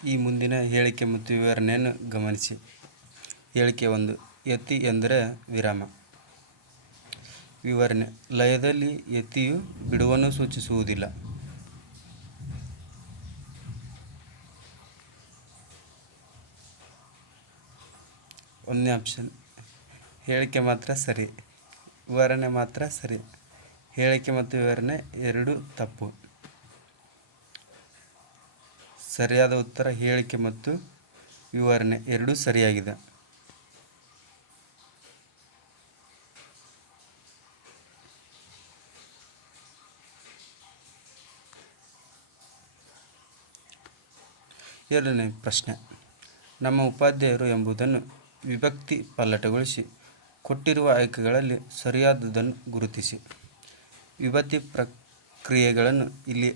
ಈ ಮುಂದಿನ ಹೇಳಿಕೆ ಮತ್ತು ವಿವರಣೆಯನ್ನು ಗಮನಿಸಿ. ಹೇಳಿಕೆ 1. ಯತಿ ಎಂದರೆ ವಿರಾಮ. ವಿವರಣೆ: ಲಯದಲ್ಲಿ ಯತಿಯು ಬಿಡುವನ್ನು ಸೂಚಿಸುವುದಿಲ್ಲ. ಒಂದನೇ ಆಪ್ಷನ್ ಹೇಳಿಕೆ ಮಾತ್ರ ಸರಿ, ವಿವರಣೆ ಮಾತ್ರ ಸರಿ. ಹೇಳಿಕೆ ಮತ್ತು ವಿವರಣೆ ಎರಡೂ ತಪ್ಪು. ಸರಿಯಾದ ಉತ್ತರ ಹೇಳಿಕೆ ಮತ್ತು ವಿವರಣೆ ಎರಡೂ ಸರಿಯಾಗಿದೆ. ಎರಡನೇ ಪ್ರಶ್ನೆ: ನಮ್ಮ ಉಪಾಧ್ಯಾಯರು ಎಂಬುದನ್ನು ವಿಭಕ್ತಿ ಪಲ್ಲಟಗೊಳಿಸಿ ಕೊಟ್ಟಿರುವ ಆಯ್ಕೆಗಳಲ್ಲಿ ಸರಿಯಾದುದನ್ನು ಗುರುತಿಸಿ. ವಿಭಕ್ತಿ ಪ್ರಕ್ರಿಯೆಗಳನ್ನು ಇಲ್ಲಿ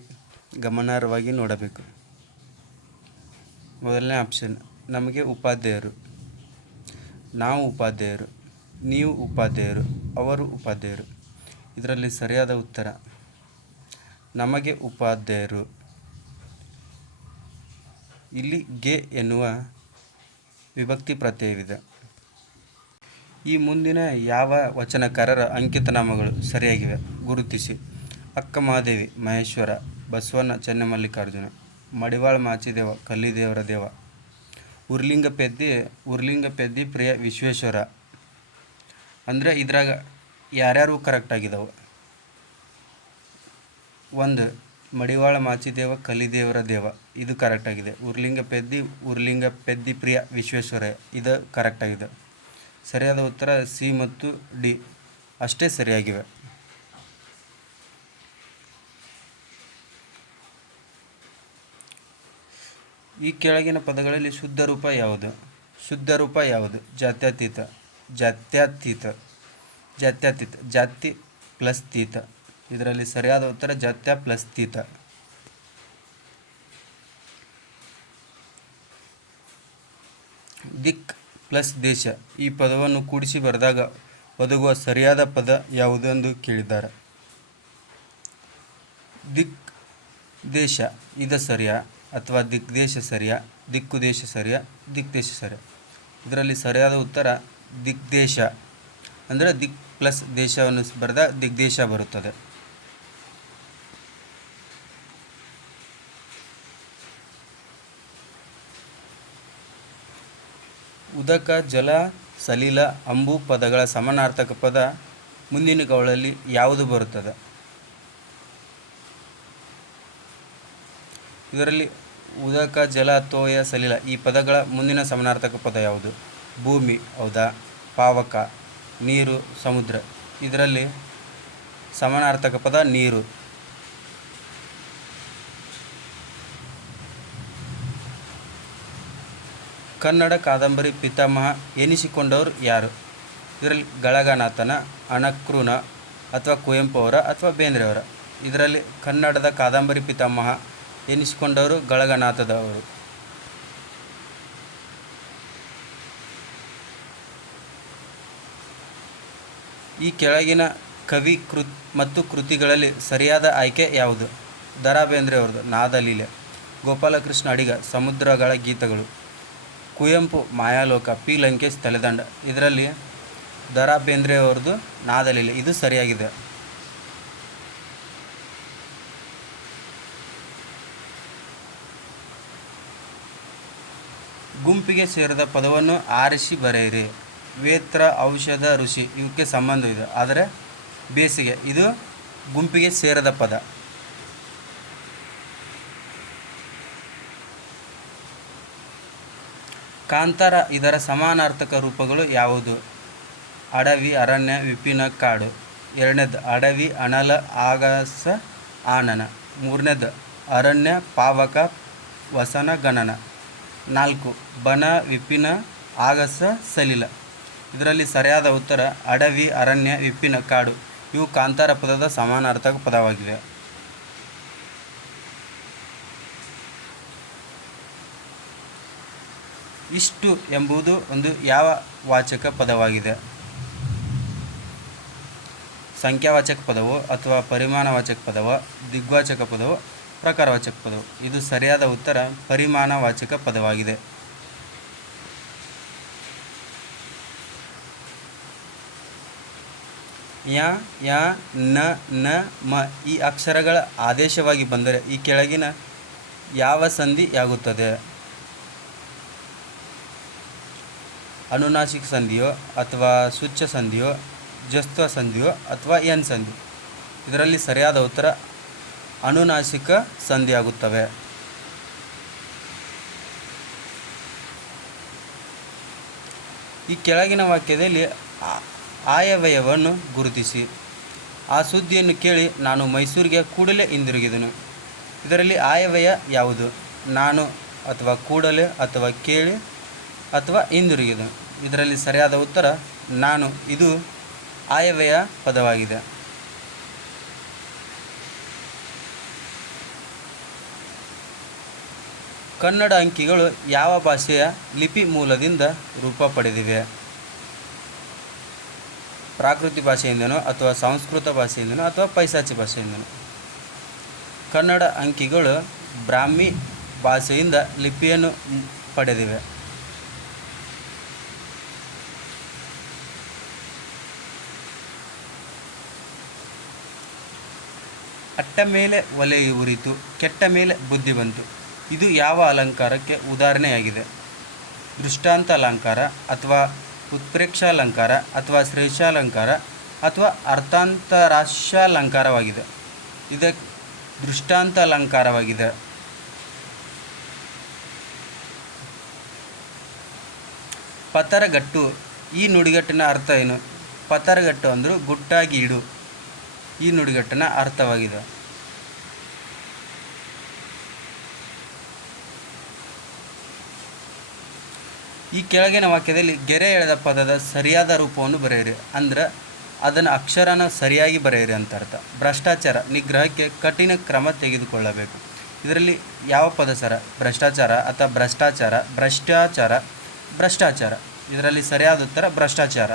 ಗಮನಾರ್ಹವಾಗಿ ನೋಡಬೇಕು. ಮೊದಲನೇ ಆಪ್ಷನ್: ನಮಗೆ ಉಪಾಧ್ಯಾಯರು, ನಾವು ಉಪಾಧ್ಯಾಯರು, ನೀವು ಉಪಾಧ್ಯಾಯರು, ಅವರು ಉಪಾಧ್ಯಾಯರು. ಇದರಲ್ಲಿ ಸರಿಯಾದ ಉತ್ತರ ನಮಗೆ ಉಪಾಧ್ಯಾಯರು. ಇಲ್ಲಿ ಗೆ ಎನ್ನುವ ವಿಭಕ್ತಿ ಪ್ರತ್ಯಯವಿದೆ. ಈ ಮುಂದಿನ ಯಾವ ವಚನಕಾರರ ಅಂಕಿತನಾಮಗಳು ಸರಿಯಾಗಿವೆ ಗುರುತಿಸಿ. ಅಕ್ಕ ಮಹಾದೇವಿ ಮಹೇಶ್ವರ, ಬಸವಣ್ಣ ಚನ್ನಮಲ್ಲಿಕಾರ್ಜುನ, ಮಡಿವಾಳ ಮಾಚಿದೇವ ಕಲ್ಲಿದೇವರ ದೇವ, ಉರ್ಲಿಂಗ ಪೆದ್ದಿ ಪ್ರಿಯ ವಿಶ್ವೇಶ್ವರ. ಅಂದರೆ ಇದ್ರಾಗ ಯಾರ್ಯಾರು ಕರೆಕ್ಟ್ ಆಗಿದಾವೆ? 1. ಮಡಿವಾಳ ಮಾಚಿದೇವ ಕಲ್ಲಿದೇವರ ದೇವ, ಇದು ಕರೆಕ್ಟ್ ಆಗಿದೆ. ಉರ್ಲಿಂಗ ಪೆದ್ದಿ ಪ್ರಿಯ ವಿಶ್ವೇಶ್ವರ, ಇದು ಕರೆಕ್ಟ್ ಆಗಿದೆ. ಸರಿಯಾದ ಉತ್ತರ ಸಿ ಮತ್ತು ಡಿ ಅಷ್ಟೇ ಸರಿಯಾಗಿವೆ. ಈ ಕೆಳಗಿನ ಪದಗಳಲ್ಲಿ ಶುದ್ಧ ರೂಪ ಯಾವುದು? ಜಾತ್ಯತೀತ, ಜಾತಿ ಪ್ಲಸ್ ತೀತ. ಇದರಲ್ಲಿ ಸರಿಯಾದ ಉತ್ತರ ಜಾತ್ಯ ಪ್ಲಸ್ ತೀತ. ದಿಕ್ ಪ್ಲಸ್ ದೇಶ, ಈ ಪದವನ್ನು ಕೂಡಿಸಿ ಬರೆದಾಗ ಒದಗುವ ಸರಿಯಾದ ಪದ ಯಾವುದು ಎಂದು ಕೇಳಿದ್ದಾರೆ. ದಿಕ್ ದೇಶ ಇದು ಸರಿಯಾ ಅಥವಾ ದಿಗ್ದೇಶ ಸರಿಯಾ, ದಿಕ್ಕು ದೇಶ ಸರಿಯಾ, ದಿಕ್ದೇಶ ಸರಿಯಾ? ಇದರಲ್ಲಿ ಸರಿಯಾದ ಉತ್ತರ ದಿಗ್ದೇಶ. ಅಂದರೆ ದಿಕ್ ಪ್ಲಸ್ ದೇಶವನ್ನು ಬರೆದ ದಿಗ್ದೇಶ ಬರುತ್ತದೆ. ಉದಕ, ಜಲ, ಸಲಿಲ, ಅಂಬು ಪದಗಳ ಸಮಾನಾರ್ಥಕ ಪದ ಮುಂದಿನವುಗಳಲ್ಲಿ ಯಾವುದು ಬರುತ್ತದೆ? ಇದರಲ್ಲಿ ಉದಕ, ಜಲ, ತೋಯ, ಸಲಿಲ ಈ ಪದಗಳ ಮುಂದಿನ ಸಮಾನಾರ್ಥಕ ಪದ ಯಾವುದು? ಭೂಮಿ ಹೌದಾ? ಪಾವಕ, ನೀರು, ಸಮುದ್ರ. ಇದರಲ್ಲಿ ಸಮಾನಾರ್ಥಕ ಪದ ನೀರು. ಕನ್ನಡ ಕಾದಂಬರಿ ಪಿತಾಮಹ ಎನಿಸಿಕೊಂಡವರು ಯಾರು? ಇದರಲ್ಲಿ ಗಳಗನಾಥನ, ಅಣಕೃನ, ಅಥವಾ ಕುವೆಂಪು ಅವರ, ಅಥವಾ ಬೇಂದ್ರೆಯವರ? ಇದರಲ್ಲಿ ಕನ್ನಡದ ಕಾದಂಬರಿ ಪಿತಾಮಹ ಎನಿಸಿಕೊಂಡವರು ಗಳಗನಾಥದವರು. ಈ ಕೆಳಗಿನ ಕವಿ ಮತ್ತು ಕೃತಿಗಳಲ್ಲಿ ಸರಿಯಾದ ಆಯ್ಕೆ ಯಾವುದು? ದ ರಾ ಬೇಂದ್ರೆಯವರದು ನಾದಲೀಲೆ, ಗೋಪಾಲಕೃಷ್ಣ ಅಡಿಗ ಸಮುದ್ರಗಳ ಗೀತಗಳು, ಕುವೆಂಪು ಮಾಯಾಲೋಕ, ಪಿ ಲಂಕೇಶ್ ತಲೆದಂಡ. ಇದರಲ್ಲಿ ದ ರಾ ಬೇಂದ್ರೆಯವರದು ನಾದಲೀಲೆ, ಇದು ಸರಿಯಾಗಿದೆ. ಗುಂಪಿಗೆ ಸೇರಿದ ಪದವನ್ನು ಆರಿಸಿ ಬರೆಯಿರಿ. ವೇತ್ರ, ಔಷಧ, ಋಷಿ ಇವಕ್ಕೆ ಸಂಬಂಧವಿದೆ, ಆದರೆ ಬೇಸಿಗೆ ಇದು ಗುಂಪಿಗೆ ಸೇರದ ಪದ. ಕಾಂತಾರ ಇದರ ಸಮಾನಾರ್ಥಕ ರೂಪಗಳು ಯಾವುದು? ಅಡವಿ, ಅರಣ್ಯ, ವಿಪಿನ, ಕಾಡು. ಎರಡನೇದು ಅಡವಿ, ಅನಲ, ಆಗಸ, ಆನನ. ಮೂರನೇದು ಅರಣ್ಯ, ಪಾವಕ, ವಸನ, ಗಣನ. 4 ಬನ, ವಿಪಿನ, ಆಗಸ, ಸಲಿಲ. ಇದರಲ್ಲಿ ಸರಿಯಾದ ಉತ್ತರ ಅಡವಿ, ಅರಣ್ಯ, ವಿಪಿನ, ಕಾಡು ಇವು ಕಾಂತಾರ ಪದದ ಸಮಾನಾರ್ಥಕ ಪದವಾಗಿವೆ. ಇಷ್ಟು ಎಂಬುದು ಒಂದು ಯಾವ ವಾಚಕ ಪದವಾಗಿದೆ? ಸಂಖ್ಯಾವಾಚಕ ಪದವೋ ಅಥವಾ ಪರಿಮಾಣವಾಚಕ ಪದವೋ, ದಿಗ್ವಾಚಕ ಪದವೋ, ಪ್ರಕಾರವಾಚಕ ಪದವು. ಇದು ಸರಿಯಾದ ಉತ್ತರ ಪರಿಮಾಣವಾಚಕ ಪದವಾಗಿದೆ. ಯ, ಯ, ನ, ನ, ಮ ಈ ಅಕ್ಷರಗಳ ಆದೇಶವಾಗಿ ಬಂದರೆ ಈ ಕೆಳಗಿನ ಯಾವ ಸಂಧಿಯಾಗುತ್ತದೆ? ಅನುನಾಸಿಕ ಸಂಧಿಯೋ ಅಥವಾ ಸೂಚ್ಯ ಸಂಧಿಯೋ, ಜಸ್ತ್ವ ಸಂಧಿಯೋ ಅಥವಾ ಎನ್ ಸಂಧಿ? ಇದರಲ್ಲಿ ಸರಿಯಾದ ಉತ್ತರ ಅನುನಾಸಿಕ ಸಂಧಿಯಾಗುತ್ತವೆ. ಈ ಕೆಳಗಿನ ವಾಕ್ಯದಲ್ಲಿ ಆಯವ್ಯಯವನ್ನು ಗುರುತಿಸಿ. ಆ ಸುದ್ದಿಯನ್ನು ಕೇಳಿ ನಾನು ಮೈಸೂರಿಗೆ ಕೂಡಲೇ ಹಿಂದಿರುಗಿದೆನು. ಇದರಲ್ಲಿ ಆಯವ್ಯಯ ಯಾವುದು? ನಾನು ಅಥವಾ ಕೂಡಲೇ ಅಥವಾ ಕೇಳಿ ಅಥವಾ ಹಿಂದಿರುಗಿದೆನು. ಇದರಲ್ಲಿ ಸರಿಯಾದ ಉತ್ತರ ನಾನು. ಇದು ಆಯವ್ಯಯ ಪದವಾಗಿದೆ. ಕನ್ನಡ ಅಂಕಿಗಳು ಯಾವ ಭಾಷೆಯ ಲಿಪಿ ಮೂಲದಿಂದ ರೂಪ ಪಡೆದಿವೆ? ಪ್ರಾಕೃತ ಭಾಷೆಯಿಂದನೋ ಅಥವಾ ಸಂಸ್ಕೃತ ಭಾಷೆಯಿಂದನೋ ಅಥವಾ ಪೈಶಾಚಿ ಭಾಷೆಯಿಂದನೋ? ಕನ್ನಡ ಅಂಕಿಗಳು ಬ್ರಾಹ್ಮಿ ಭಾಷೆಯಿಂದ ಲಿಪಿಯನ್ನು ಪಡೆದಿವೆ. ಅಟ್ಟ ಮೇಲೆ ಒಲೆ ಉರಿತು, ಕೆಟ್ಟ ಮೇಲೆ ಬುದ್ಧಿ ಬಂತು. ಇದು ಯಾವ ಅಲಂಕಾರಕ್ಕೆ ಉದಾಹರಣೆಯಾಗಿದೆ? ದೃಷ್ಟಾಂತ ಅಲಂಕಾರ ಅಥವಾ ಉತ್ಪ್ರೇಕ್ಷಾಲಂಕಾರ ಅಥವಾ ಶ್ರೇಷಾಲಂಕಾರ ಅಥವಾ ಅರ್ಥಾಂತರಾಶ್ಯಾಲಂಕಾರವಾಗಿದೆ. ಇದಕ್ಕೆ ದೃಷ್ಟಾಂತ ಅಲಂಕಾರವಾಗಿದೆ. ಪತರಗಟ್ಟು ಈ ನುಡಿಗಟ್ಟಿನ ಅರ್ಥ ಏನು? ಪತರಗಟ್ಟು ಅಂದರೂ ಗುಟ್ಟಾಗಿ ಇಡು ಈ ನುಡಿಗಟ್ಟಿನ ಅರ್ಥವಾಗಿದೆ. ಈ ಕೆಳಗಿನ ವಾಕ್ಯದಲ್ಲಿ ಗೆರೆ ಎಳೆದ ಪದದ ಸರಿಯಾದ ರೂಪವನ್ನು ಬರೆಯಿರಿ. ಅಂದ್ರೆ ಅದನ್ನು ಅಕ್ಷರನ ಸರಿಯಾಗಿ ಬರೆಯಿರಿ ಅಂತ ಅರ್ಥ. ಭ್ರಷ್ಟಾಚಾರ ನಿಗ್ರಹಕ್ಕೆ ಕಠಿಣ ಕ್ರಮ ತೆಗೆದುಕೊಳ್ಳಬೇಕು. ಇದರಲ್ಲಿ ಯಾವ ಪದ ಸರ? ಭ್ರಷ್ಟಾಚಾರ ಅಥವಾ ಭ್ರಷ್ಟಾಚಾರ, ಭ್ರಷ್ಟಾಚಾರ, ಭ್ರಷ್ಟಾಚಾರ. ಇದರಲ್ಲಿ ಸರಿಯಾದ ಉತ್ತರ ಭ್ರಷ್ಟಾಚಾರ.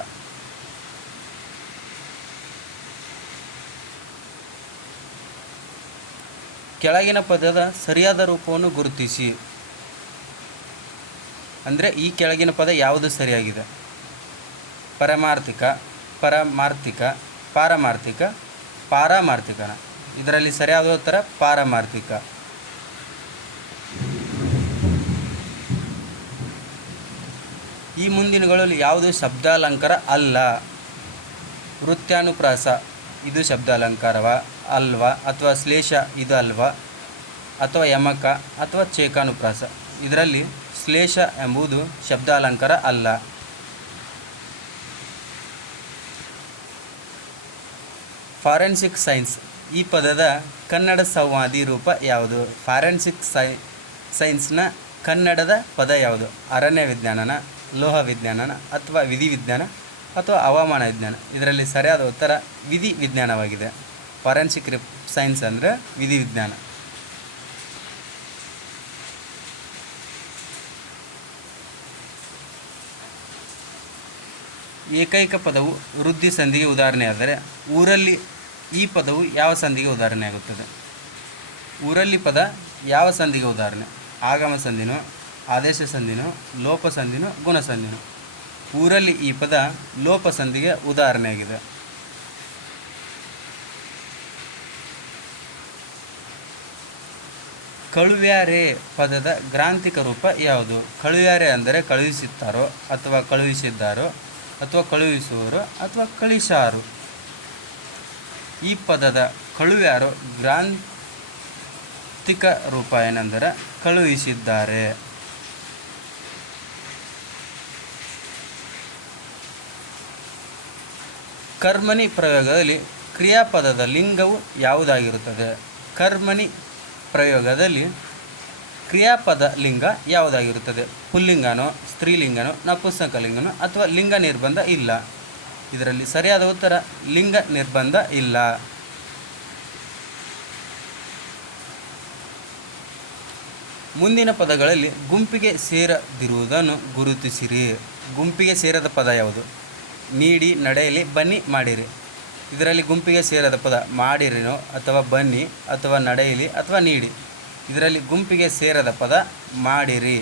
ಕೆಳಗಿನ ಪದದ ಸರಿಯಾದ ರೂಪವನ್ನು ಗುರುತಿಸಿ. ಅಂದರೆ ಈ ಕೆಳಗಿನ ಪದ ಯಾವುದು ಸರಿಯಾಗಿದೆ? ಪರಮಾರ್ಥಿಕ, ಪರಮಾರ್ಥಿಕ, ಪಾರಮಾರ್ಥಿಕ, ಪಾರಮಾರ್ಥಿಕನ? ಇದರಲ್ಲಿ ಸರಿಯಾದ ಉತ್ತರ ಪಾರಮಾರ್ಥಿಕ. ಈ ಮುಂದಿನಗಳಲ್ಲಿ ಯಾವುದು ಶಬ್ದಾಲಂಕಾರ ಅಲ್ಲ? ವೃತ್ಯಾನುಪ್ರಾಸ ಇದು ಶಬ್ದಾಲಂಕಾರವ ಅಲ್ವಾ? ಅಥವಾ ಶ್ಲೇಷ ಇದು ಅಲ್ವಾ? ಅಥವಾ ಯಮಕ ಅಥವಾ ಚೇಕಾನುಪ್ರಾಸ? ಇದರಲ್ಲಿ ಶ್ಲೇಷ ಎಂಬುದು ಶಬ್ದಾಲಂಕಾರ ಅಲ್ಲ. ಫಾರೆನ್ಸಿಕ್ ಸೈನ್ಸ್ ಈ ಪದದ ಕನ್ನಡ ಸಂವಾದಿ ರೂಪ ಯಾವುದು? ಫಾರೆನ್ಸಿಕ್ ಸೈನ್ಸ್ನ ಕನ್ನಡದ ಪದ ಯಾವುದು? ಅರಣ್ಯ ವಿಜ್ಞಾನನ, ಲೋಹ ವಿಜ್ಞಾನನ ಅಥವಾ ವಿಧಿ ವಿಜ್ಞಾನ ಅಥವಾ ಹವಾಮಾನ ವಿಜ್ಞಾನ? ಇದರಲ್ಲಿ ಸರಿಯಾದ ಉತ್ತರ ವಿಧಿ ವಿಜ್ಞಾನವಾಗಿದೆ. ಫಾರೆನ್ಸಿಕ್ ಸೈನ್ಸ್ ಅಂದರೆ ವಿಧಿ ವಿಜ್ಞಾನ. ಏಕೈಕ ಪದವು ವೃದ್ಧಿ ಸಂಧಿಗೆ ಉದಾಹರಣೆಯಾದರೆ ಊರಲ್ಲಿ ಈ ಪದವು ಯಾವ ಸಂಧಿಗೆ ಉದಾಹರಣೆಯಾಗುತ್ತದೆ? ಊರಲ್ಲಿ ಪದ ಯಾವ ಸಂಧಿಗೆ ಉದಾಹರಣೆ? ಆಗಮ ಸಂಧಿನೋ, ಆದೇಶ ಸಂಧಿನೋ, ಲೋಪ ಸಂಧಿನೋ, ಗುಣ ಸಂಧಿನೋ? ಊರಲ್ಲಿ ಈ ಪದ ಲೋಪ ಸಂಧಿಗೆ ಉದಾಹರಣೆಯಾಗಿದೆ. ಕಳುವ್ಯಾರೆ ಪದದ ಗ್ರಾಂಥಿಕ ರೂಪ ಯಾವುದು? ಕಳುವ್ಯಾರೆ ಅಂದರೆ ಕಳುಹಿಸುತ್ತಾರೋ ಅಥವಾ ಕಳುಹಿಸಿದ್ದಾರೋ ಅಥವಾ ಕಳುಹಿಸುವರೋ ಅಥವಾ ಕಳಿಸಾರು? ಈ ಪದದ ಕಳುವ್ಯಾರೋ ಗ್ರಾಂಥಿಕ ರೂಪ ಏನೆಂದರೆ ಕಳುಹಿಸಿದ್ದಾರೆ. ಕರ್ಮಣಿ ಪ್ರಯೋಗದಲ್ಲಿ ಕ್ರಿಯಾಪದದ ಲಿಂಗವು ಯಾವುದಾಗಿರುತ್ತದೆ? ಕರ್ಮಣಿ ಪ್ರಯೋಗದಲ್ಲಿ ಕ್ರಿಯಾಪದ ಲಿಂಗ ಯಾವುದಾಗಿರುತ್ತದೆ? ಪುಲ್ಲಿಂಗನೋ, ಸ್ತ್ರೀಲಿಂಗನೋ, ನಪುಂಸಕಲಿಂಗನೋ ಅಥವಾ ಲಿಂಗ ನಿರ್ಬಂಧ ಇಲ್ಲ? ಇದರಲ್ಲಿ ಸರಿಯಾದ ಉತ್ತರ ಲಿಂಗ ನಿರ್ಬಂಧ ಇಲ್ಲ. ಮುಂದಿನ ಪದಗಳಲ್ಲಿ ಗುಂಪಿಗೆ ಸೇರದಿರುವುದನ್ನು ಗುರುತಿಸಿರಿ. ಗುಂಪಿಗೆ ಸೇರದ ಪದ ಯಾವುದು? ನೀಡಿ, ನಡೆಯಲಿ, ಬನ್ನಿ, ಮಾಡಿರಿ. ಇದರಲ್ಲಿ ಗುಂಪಿಗೆ ಸೇರದ ಪದ ಮಾಡಿರಿನೋ ಅಥವಾ ಬನ್ನಿ ಅಥವಾ ನಡೆಯಲಿ ಅಥವಾ ನೀಡಿ. ಇದರಲ್ಲಿ ಗುಂಪಿಗೆ ಸೇರದ ಪದ ಮಾಡಿರಿ.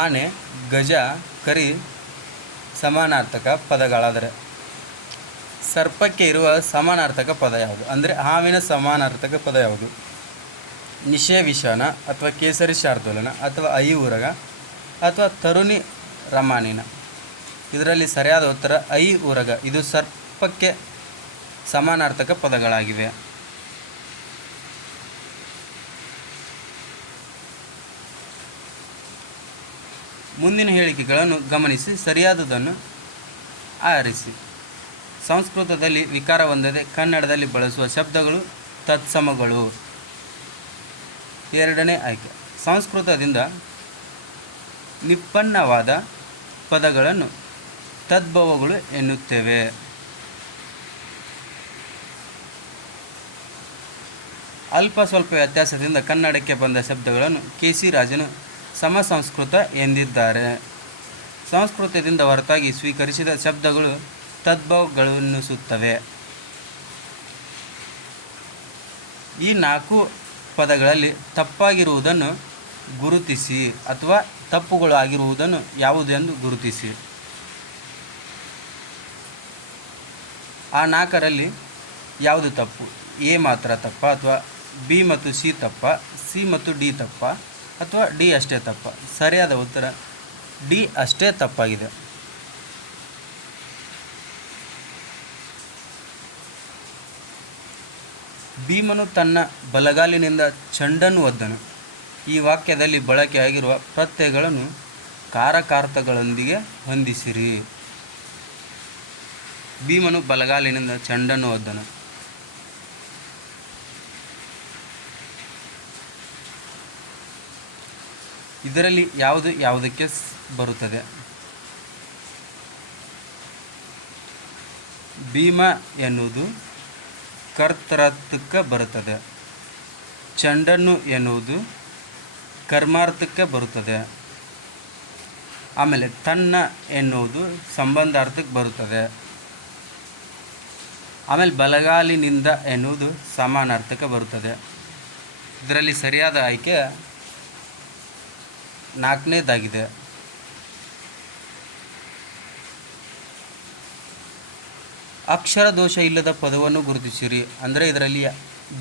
ಆನೆ, ಗಜ, ಕರಿ ಸಮಾನಾರ್ಥಕ ಪದಗಳಾದರೆ ಸರ್ಪಕ್ಕೆ ಇರುವ ಸಮಾನಾರ್ಥಕ ಪದ ಯಾವುದು? ಅಂದರೆ ಹಾವಿನ ಸಮಾನಾರ್ಥಕ ಪದ ಯಾವುದು? ನಿಷೇವಿಷಾನ ಅಥವಾ ಕೇಸರಿ ಶಾರ್ದೂಲನ ಅಥವಾ ಐಊರಗ ಅಥವಾ ತರುಣಿ ರಮಾನಿನ. ಇದರಲ್ಲಿ ಸರಿಯಾದ ಉತ್ತರ ಐಊರಗ. ಇದು ಸರ್ಪಕ್ಕೆ ಸಮಾನಾರ್ಥಕ ಪದಗಳಾಗಿವೆ. ಮುಂದಿನ ಹೇಳಿಕೆಗಳನ್ನು ಗಮನಿಸಿ ಸರಿಯಾದುದನ್ನು ಆರಿಸಿ. ಸಂಸ್ಕೃತದಲ್ಲಿ ವಿಕಾರ ಹೊಂದದೆ ಕನ್ನಡದಲ್ಲಿ ಬಳಸುವ ಶಬ್ದಗಳು ತತ್ಸಮಗಳು. ಎರಡನೇ ಆಯ್ಕೆ, ಸಂಸ್ಕೃತದಿಂದ ನಿಪ್ಪನ್ನವಾದ ಪದಗಳನ್ನು ತದ್ಭವಗಳು ಎನ್ನುತ್ತೇವೆ. ಅಲ್ಪ ಸ್ವಲ್ಪ ವ್ಯತ್ಯಾಸದಿಂದ ಕನ್ನಡಕ್ಕೆ ಬಂದ ಶಬ್ದಗಳನ್ನು ಕೆ.ಸಿ. ರಾಜನು ಸಮಸಂಸ್ಕೃತ ಎಂದಿದ್ದಾರೆ. ಸಂಸ್ಕೃತದಿಂದ ಹೊರತಾಗಿ ಸ್ವೀಕರಿಸಿದ ಶಬ್ದಗಳು ತದ್ಭವಗಳೆನ್ನಿಸುತ್ತವೆ. ಈ 4 ಪದಗಳಲ್ಲಿ ತಪ್ಪಾಗಿರುವುದನ್ನು ಗುರುತಿಸಿ ಅಥವಾ ತಪ್ಪುಗಳು ಆಗಿರುವುದನ್ನು ಯಾವುದೆಂದು ಗುರುತಿಸಿ. ಆ 4ರಲ್ಲಿ ಯಾವುದು ತಪ್ಪು? ಎ ಮಾತ್ರ ತಪ್ಪ ಅಥವಾ ಬಿ ಮತ್ತು ಸಿ ತಪ್ಪ, ಸಿ ಮತ್ತು ಡಿ ತಪ್ಪ ಅಥವಾ ಡಿ ಅಷ್ಟೇ ತಪ್ಪ? ಸರಿಯಾದ ಉತ್ತರ ಡಿ ಅಷ್ಟೇ ತಪ್ಪಾಗಿದೆ. ಭೀಮನು ತನ್ನ ಬಲಗಾಲಿನಿಂದ ಚೆಂಡನ್ನು ಒದ್ದನು. ಈ ವಾಕ್ಯದಲ್ಲಿ ಬಳಕೆಯಾಗಿರುವ ಪ್ರತ್ಯಯಗಳನ್ನು ಕಾರಕಾರ್ಥಗಳೊಂದಿಗೆ ಹೊಂದಿಸಿರಿ. ಭೀಮನು ಬಲಗಾಲಿನಿಂದ ಚೆಂಡನ್ನು ಒದ್ದನು. ಇದರಲ್ಲಿ ಯಾವುದು ಯಾವುದಕ್ಕೆ ಬರುತ್ತದೆ? ಭೀಮ ಎನ್ನುವುದು ಕರ್ತೃತ್ವಕ್ಕೆ ಬರುತ್ತದೆ. ಚೆಂಡನ್ನು ಎನ್ನುವುದು ಕರ್ಮಾರ್ಥಕ್ಕೆ ಬರುತ್ತದೆ. ಆಮೇಲೆ ತನ್ನ ಎನ್ನುವುದು ಸಂಬಂಧಾರ್ಥಕ್ಕೆ ಬರುತ್ತದೆ. ಆಮೇಲೆ ಬಲಗಾಲಿನಿಂದ ಎನ್ನುವುದು ಸಮಾನಾರ್ಥಕ್ಕೆ ಬರುತ್ತದೆ. ಇದರಲ್ಲಿ ಸರಿಯಾದ ಆಯ್ಕೆ 4ನೇದಾಗಿದೆ. ಅಕ್ಷರ ದೋಷ ಇಲ್ಲದ ಪದವನ್ನು ಗುರುತಿಸಿರಿ. ಅಂದರೆ ಇದರಲ್ಲಿ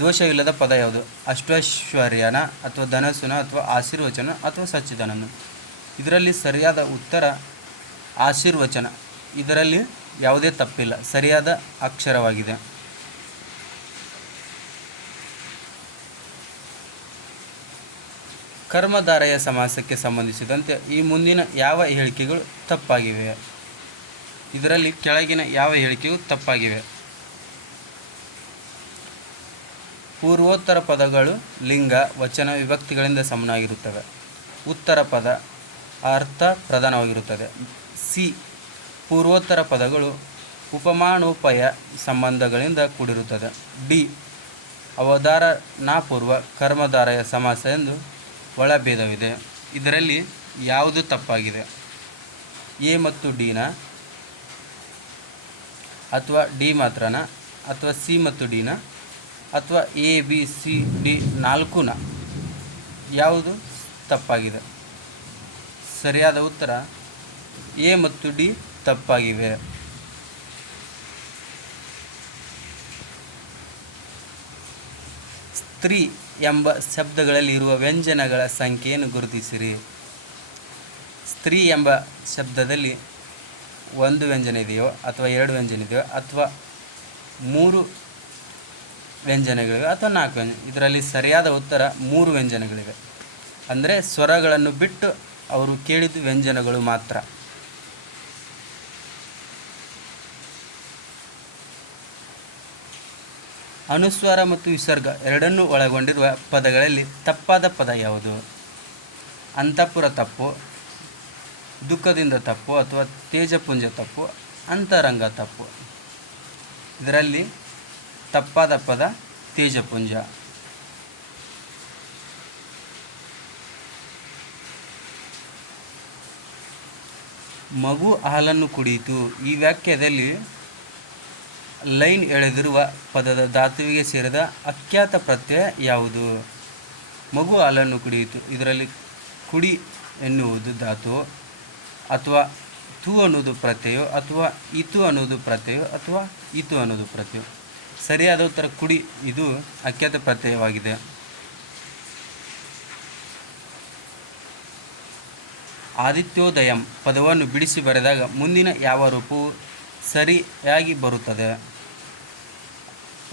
ದೋಷವಿಲ್ಲದ ಪದ ಯಾವುದು? ಅಶ್ವೈಶ್ವರ್ಯನ ಅಥವಾ ಧನಸುನ ಅಥವಾ ಆಶೀರ್ವಚನ ಅಥವಾ ಸಚ್ಚಿದಾನಂದ. ಇದರಲ್ಲಿ ಸರಿಯಾದ ಉತ್ತರ ಆಶೀರ್ವಚನ. ಇದರಲ್ಲಿ ಯಾವುದೇ ತಪ್ಪಿಲ್ಲ, ಸರಿಯಾದ ಅಕ್ಷರವಾಗಿದೆ. ಕರ್ಮಧಾರಯ ಸಮಾಸಕ್ಕೆ ಸಂಬಂಧಿಸಿದಂತೆ ಈ ಮುಂದಿನ ಯಾವ ಹೇಳಿಕೆಗಳು ತಪ್ಪಾಗಿವೆ? ಇದರಲ್ಲಿ ಕೆಳಗಿನ ಯಾವ ಹೇಳಿಕೆಯು ತಪ್ಪಾಗಿವೆ? ಪೂರ್ವೋತ್ತರ ಪದಗಳು ಲಿಂಗ, ವಚನ, ವಿಭಕ್ತಿಗಳಿಂದ ಸಮನಾಗಿರುತ್ತವೆ. ಉತ್ತರ ಪದ ಅರ್ಥ ಪ್ರಧಾನವಾಗಿರುತ್ತದೆ. ಸಿ, ಪೂರ್ವೋತ್ತರ ಪದಗಳು ಉಪಮಾನೋಪಯ ಸಂಬಂಧಗಳಿಂದ ಕೂಡಿರುತ್ತದೆ. ಡಿ, ಅವಧಾರಣಾಪೂರ್ವ ಕರ್ಮಧಾರಯ ಸಮಾಸ ಎಂದು ಒಳಭೇದವಿದೆ. ಇದರಲ್ಲಿ ಯಾವುದು ತಪ್ಪಾಗಿದೆ? ಎ ಮತ್ತು ಡಿನ ಅಥವಾ ಡಿ ಮಾತ್ರನ ಅಥವಾ ಸಿ ಮತ್ತು ಡಿನ ಅಥವಾ ಎ ಬಿ ಸಿ ಡಿ 4ನ ಯಾವುದು ತಪ್ಪಾಗಿದೆ? ಸರಿಯಾದ ಉತ್ತರ ಎ ಮತ್ತು ಡಿ ತಪ್ಪಾಗಿವೆ. ಸ್ತ್ರೀ ಎಂಬ ಶಬ್ದಗಳಲ್ಲಿ ಇರುವ ವ್ಯಂಜನಗಳ ಸಂಖ್ಯೆಯನ್ನು ಗುರುತಿಸಿರಿ. ಸ್ತ್ರೀ ಎಂಬ ಶಬ್ದದಲ್ಲಿ 1 ವ್ಯಂಜನ ಇದೆಯೋ ಅಥವಾ 2 ವ್ಯಂಜನ ಇದೆಯೋ ಅಥವಾ 3 ವ್ಯಂಜನಗಳಿವೆ ಅಥವಾ 4 ವ್ಯಂಜನ. ಇದರಲ್ಲಿ ಸರಿಯಾದ ಉತ್ತರ 3 ವ್ಯಂಜನಗಳಿವೆ. ಅಂದರೆ ಸ್ವರಗಳನ್ನು ಬಿಟ್ಟು ಅವರು ಕೇಳಿದ ವ್ಯಂಜನಗಳು ಮಾತ್ರ. ಅನುಸ್ವಾರ ಮತ್ತು ವಿಸರ್ಗ ಎರಡನ್ನೂ ಒಳಗೊಂಡಿರುವ ಪದಗಳಲ್ಲಿ ತಪ್ಪಾದ ಪದ ಯಾವುದು? ಅಂತಃಪುರ ತಪ್ಪು, ದುಃಖದಿಂದ ತಪ್ಪು ಅಥವಾ ತೇಜಪುಂಜ ತಪ್ಪು, ಅಂತರಂಗ ತಪ್ಪು. ಇದರಲ್ಲಿ ತಪ್ಪಾದ ಪದ ತೇಜಪುಂಜ. ಮಗು ಹಾಲನ್ನು ಕುಡಿಯಿತು. ಈ ವಾಕ್ಯದಲ್ಲಿ ಲೈನ್ ಎಳೆದಿರುವ ಪದದ ಧಾತುವಿಗೆ ಸೇರಿದ ಅಖ್ಯಾತ ಪ್ರತ್ಯಯ ಯಾವುದು? ಮಗು ಹಾಲನ್ನು ಕುಡಿಯಿತು. ಇದರಲ್ಲಿ ಕುಡಿ ಎನ್ನುವುದು ಧಾತು, ಅಥವಾ ತು ಅನ್ನೋದು ಪ್ರತ್ಯಯ, ಅಥವಾ ಇತು ಅನ್ನೋದು ಪ್ರತ್ಯಯ, ಅಥವಾ ಇತು ಅನ್ನೋದು ಪ್ರತ್ಯಯ. ಸರಿಯಾದ ಉತ್ತರ ಕುಡಿ. ಇದು ಅಖ್ಯಾತ ಪ್ರತ್ಯಯವಾಗಿದೆ. ಆದಿತ್ಯೋದಯಂ ಪದವನ್ನು ಬಿಡಿಸಿ ಬರೆದಾಗ ಮುಂದಿನ ಯಾವ ರೂಪವು ಸರಿಯಾಗಿ ಬರುತ್ತದೆ?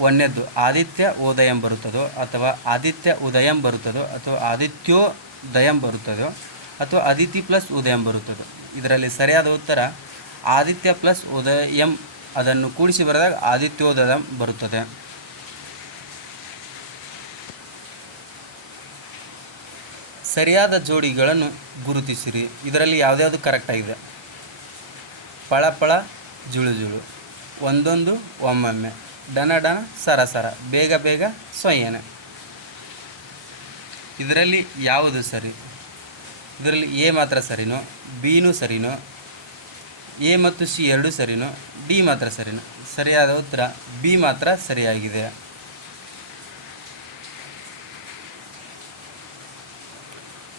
ಒಂದನೇದ್ದು ಆದಿತ್ಯ ಉದಯಂ ಬರುತ್ತದೋ, ಅಥವಾ ಆದಿತ್ಯ ಉದಯಂ ಬರುತ್ತದೋ, ಅಥವಾ ಆದಿತ್ಯೋದಯಂ ಬರುತ್ತದೋ, ಅಥವಾ ಅದಿತಿ ಪ್ಲಸ್ ಉದಯಂ ಬರುತ್ತದೋ. ಇದರಲ್ಲಿ ಸರಿಯಾದ ಉತ್ತರ ಆದಿತ್ಯ ಪ್ಲಸ್ ಉದಯಂ. ಅದನ್ನು ಕೂಡಿಸಿ ಬರೆದಾಗ ಆದಿತ್ಯೋದಯಂ ಬರುತ್ತದೆ. ಸರಿಯಾದ ಜೋಡಿಗಳನ್ನು ಗುರುತಿಸಿರಿ. ಇದರಲ್ಲಿ ಯಾವುದ್ಯಾವುದು ಕರೆಕ್ಟಾಗಿದೆ? ಪಳಪಳ ಜುಳುಜುಳು, ಒಂದೊಂದು ಒಮ್ಮೊಮ್ಮೆ, ಡನ ಡನ ಸರಸರ, ಬೇಗ ಬೇಗ ಸ್ವಯನ. ಇದರಲ್ಲಿ ಯಾವುದು ಸರಿ? ಇದರಲ್ಲಿ ಎ ಮಾತ್ರ ಸರಿನೋ, ಬಿನೂ ಸರಿನೋ, ಎ ಮತ್ತು ಸಿ ಎರಡೂ ಸರಿನೋ, ಡಿ ಮಾತ್ರ ಸರಿನೋ? ಸರಿಯಾದ ಉತ್ತರ ಬಿ ಮಾತ್ರ ಸರಿಯಾಗಿದೆ.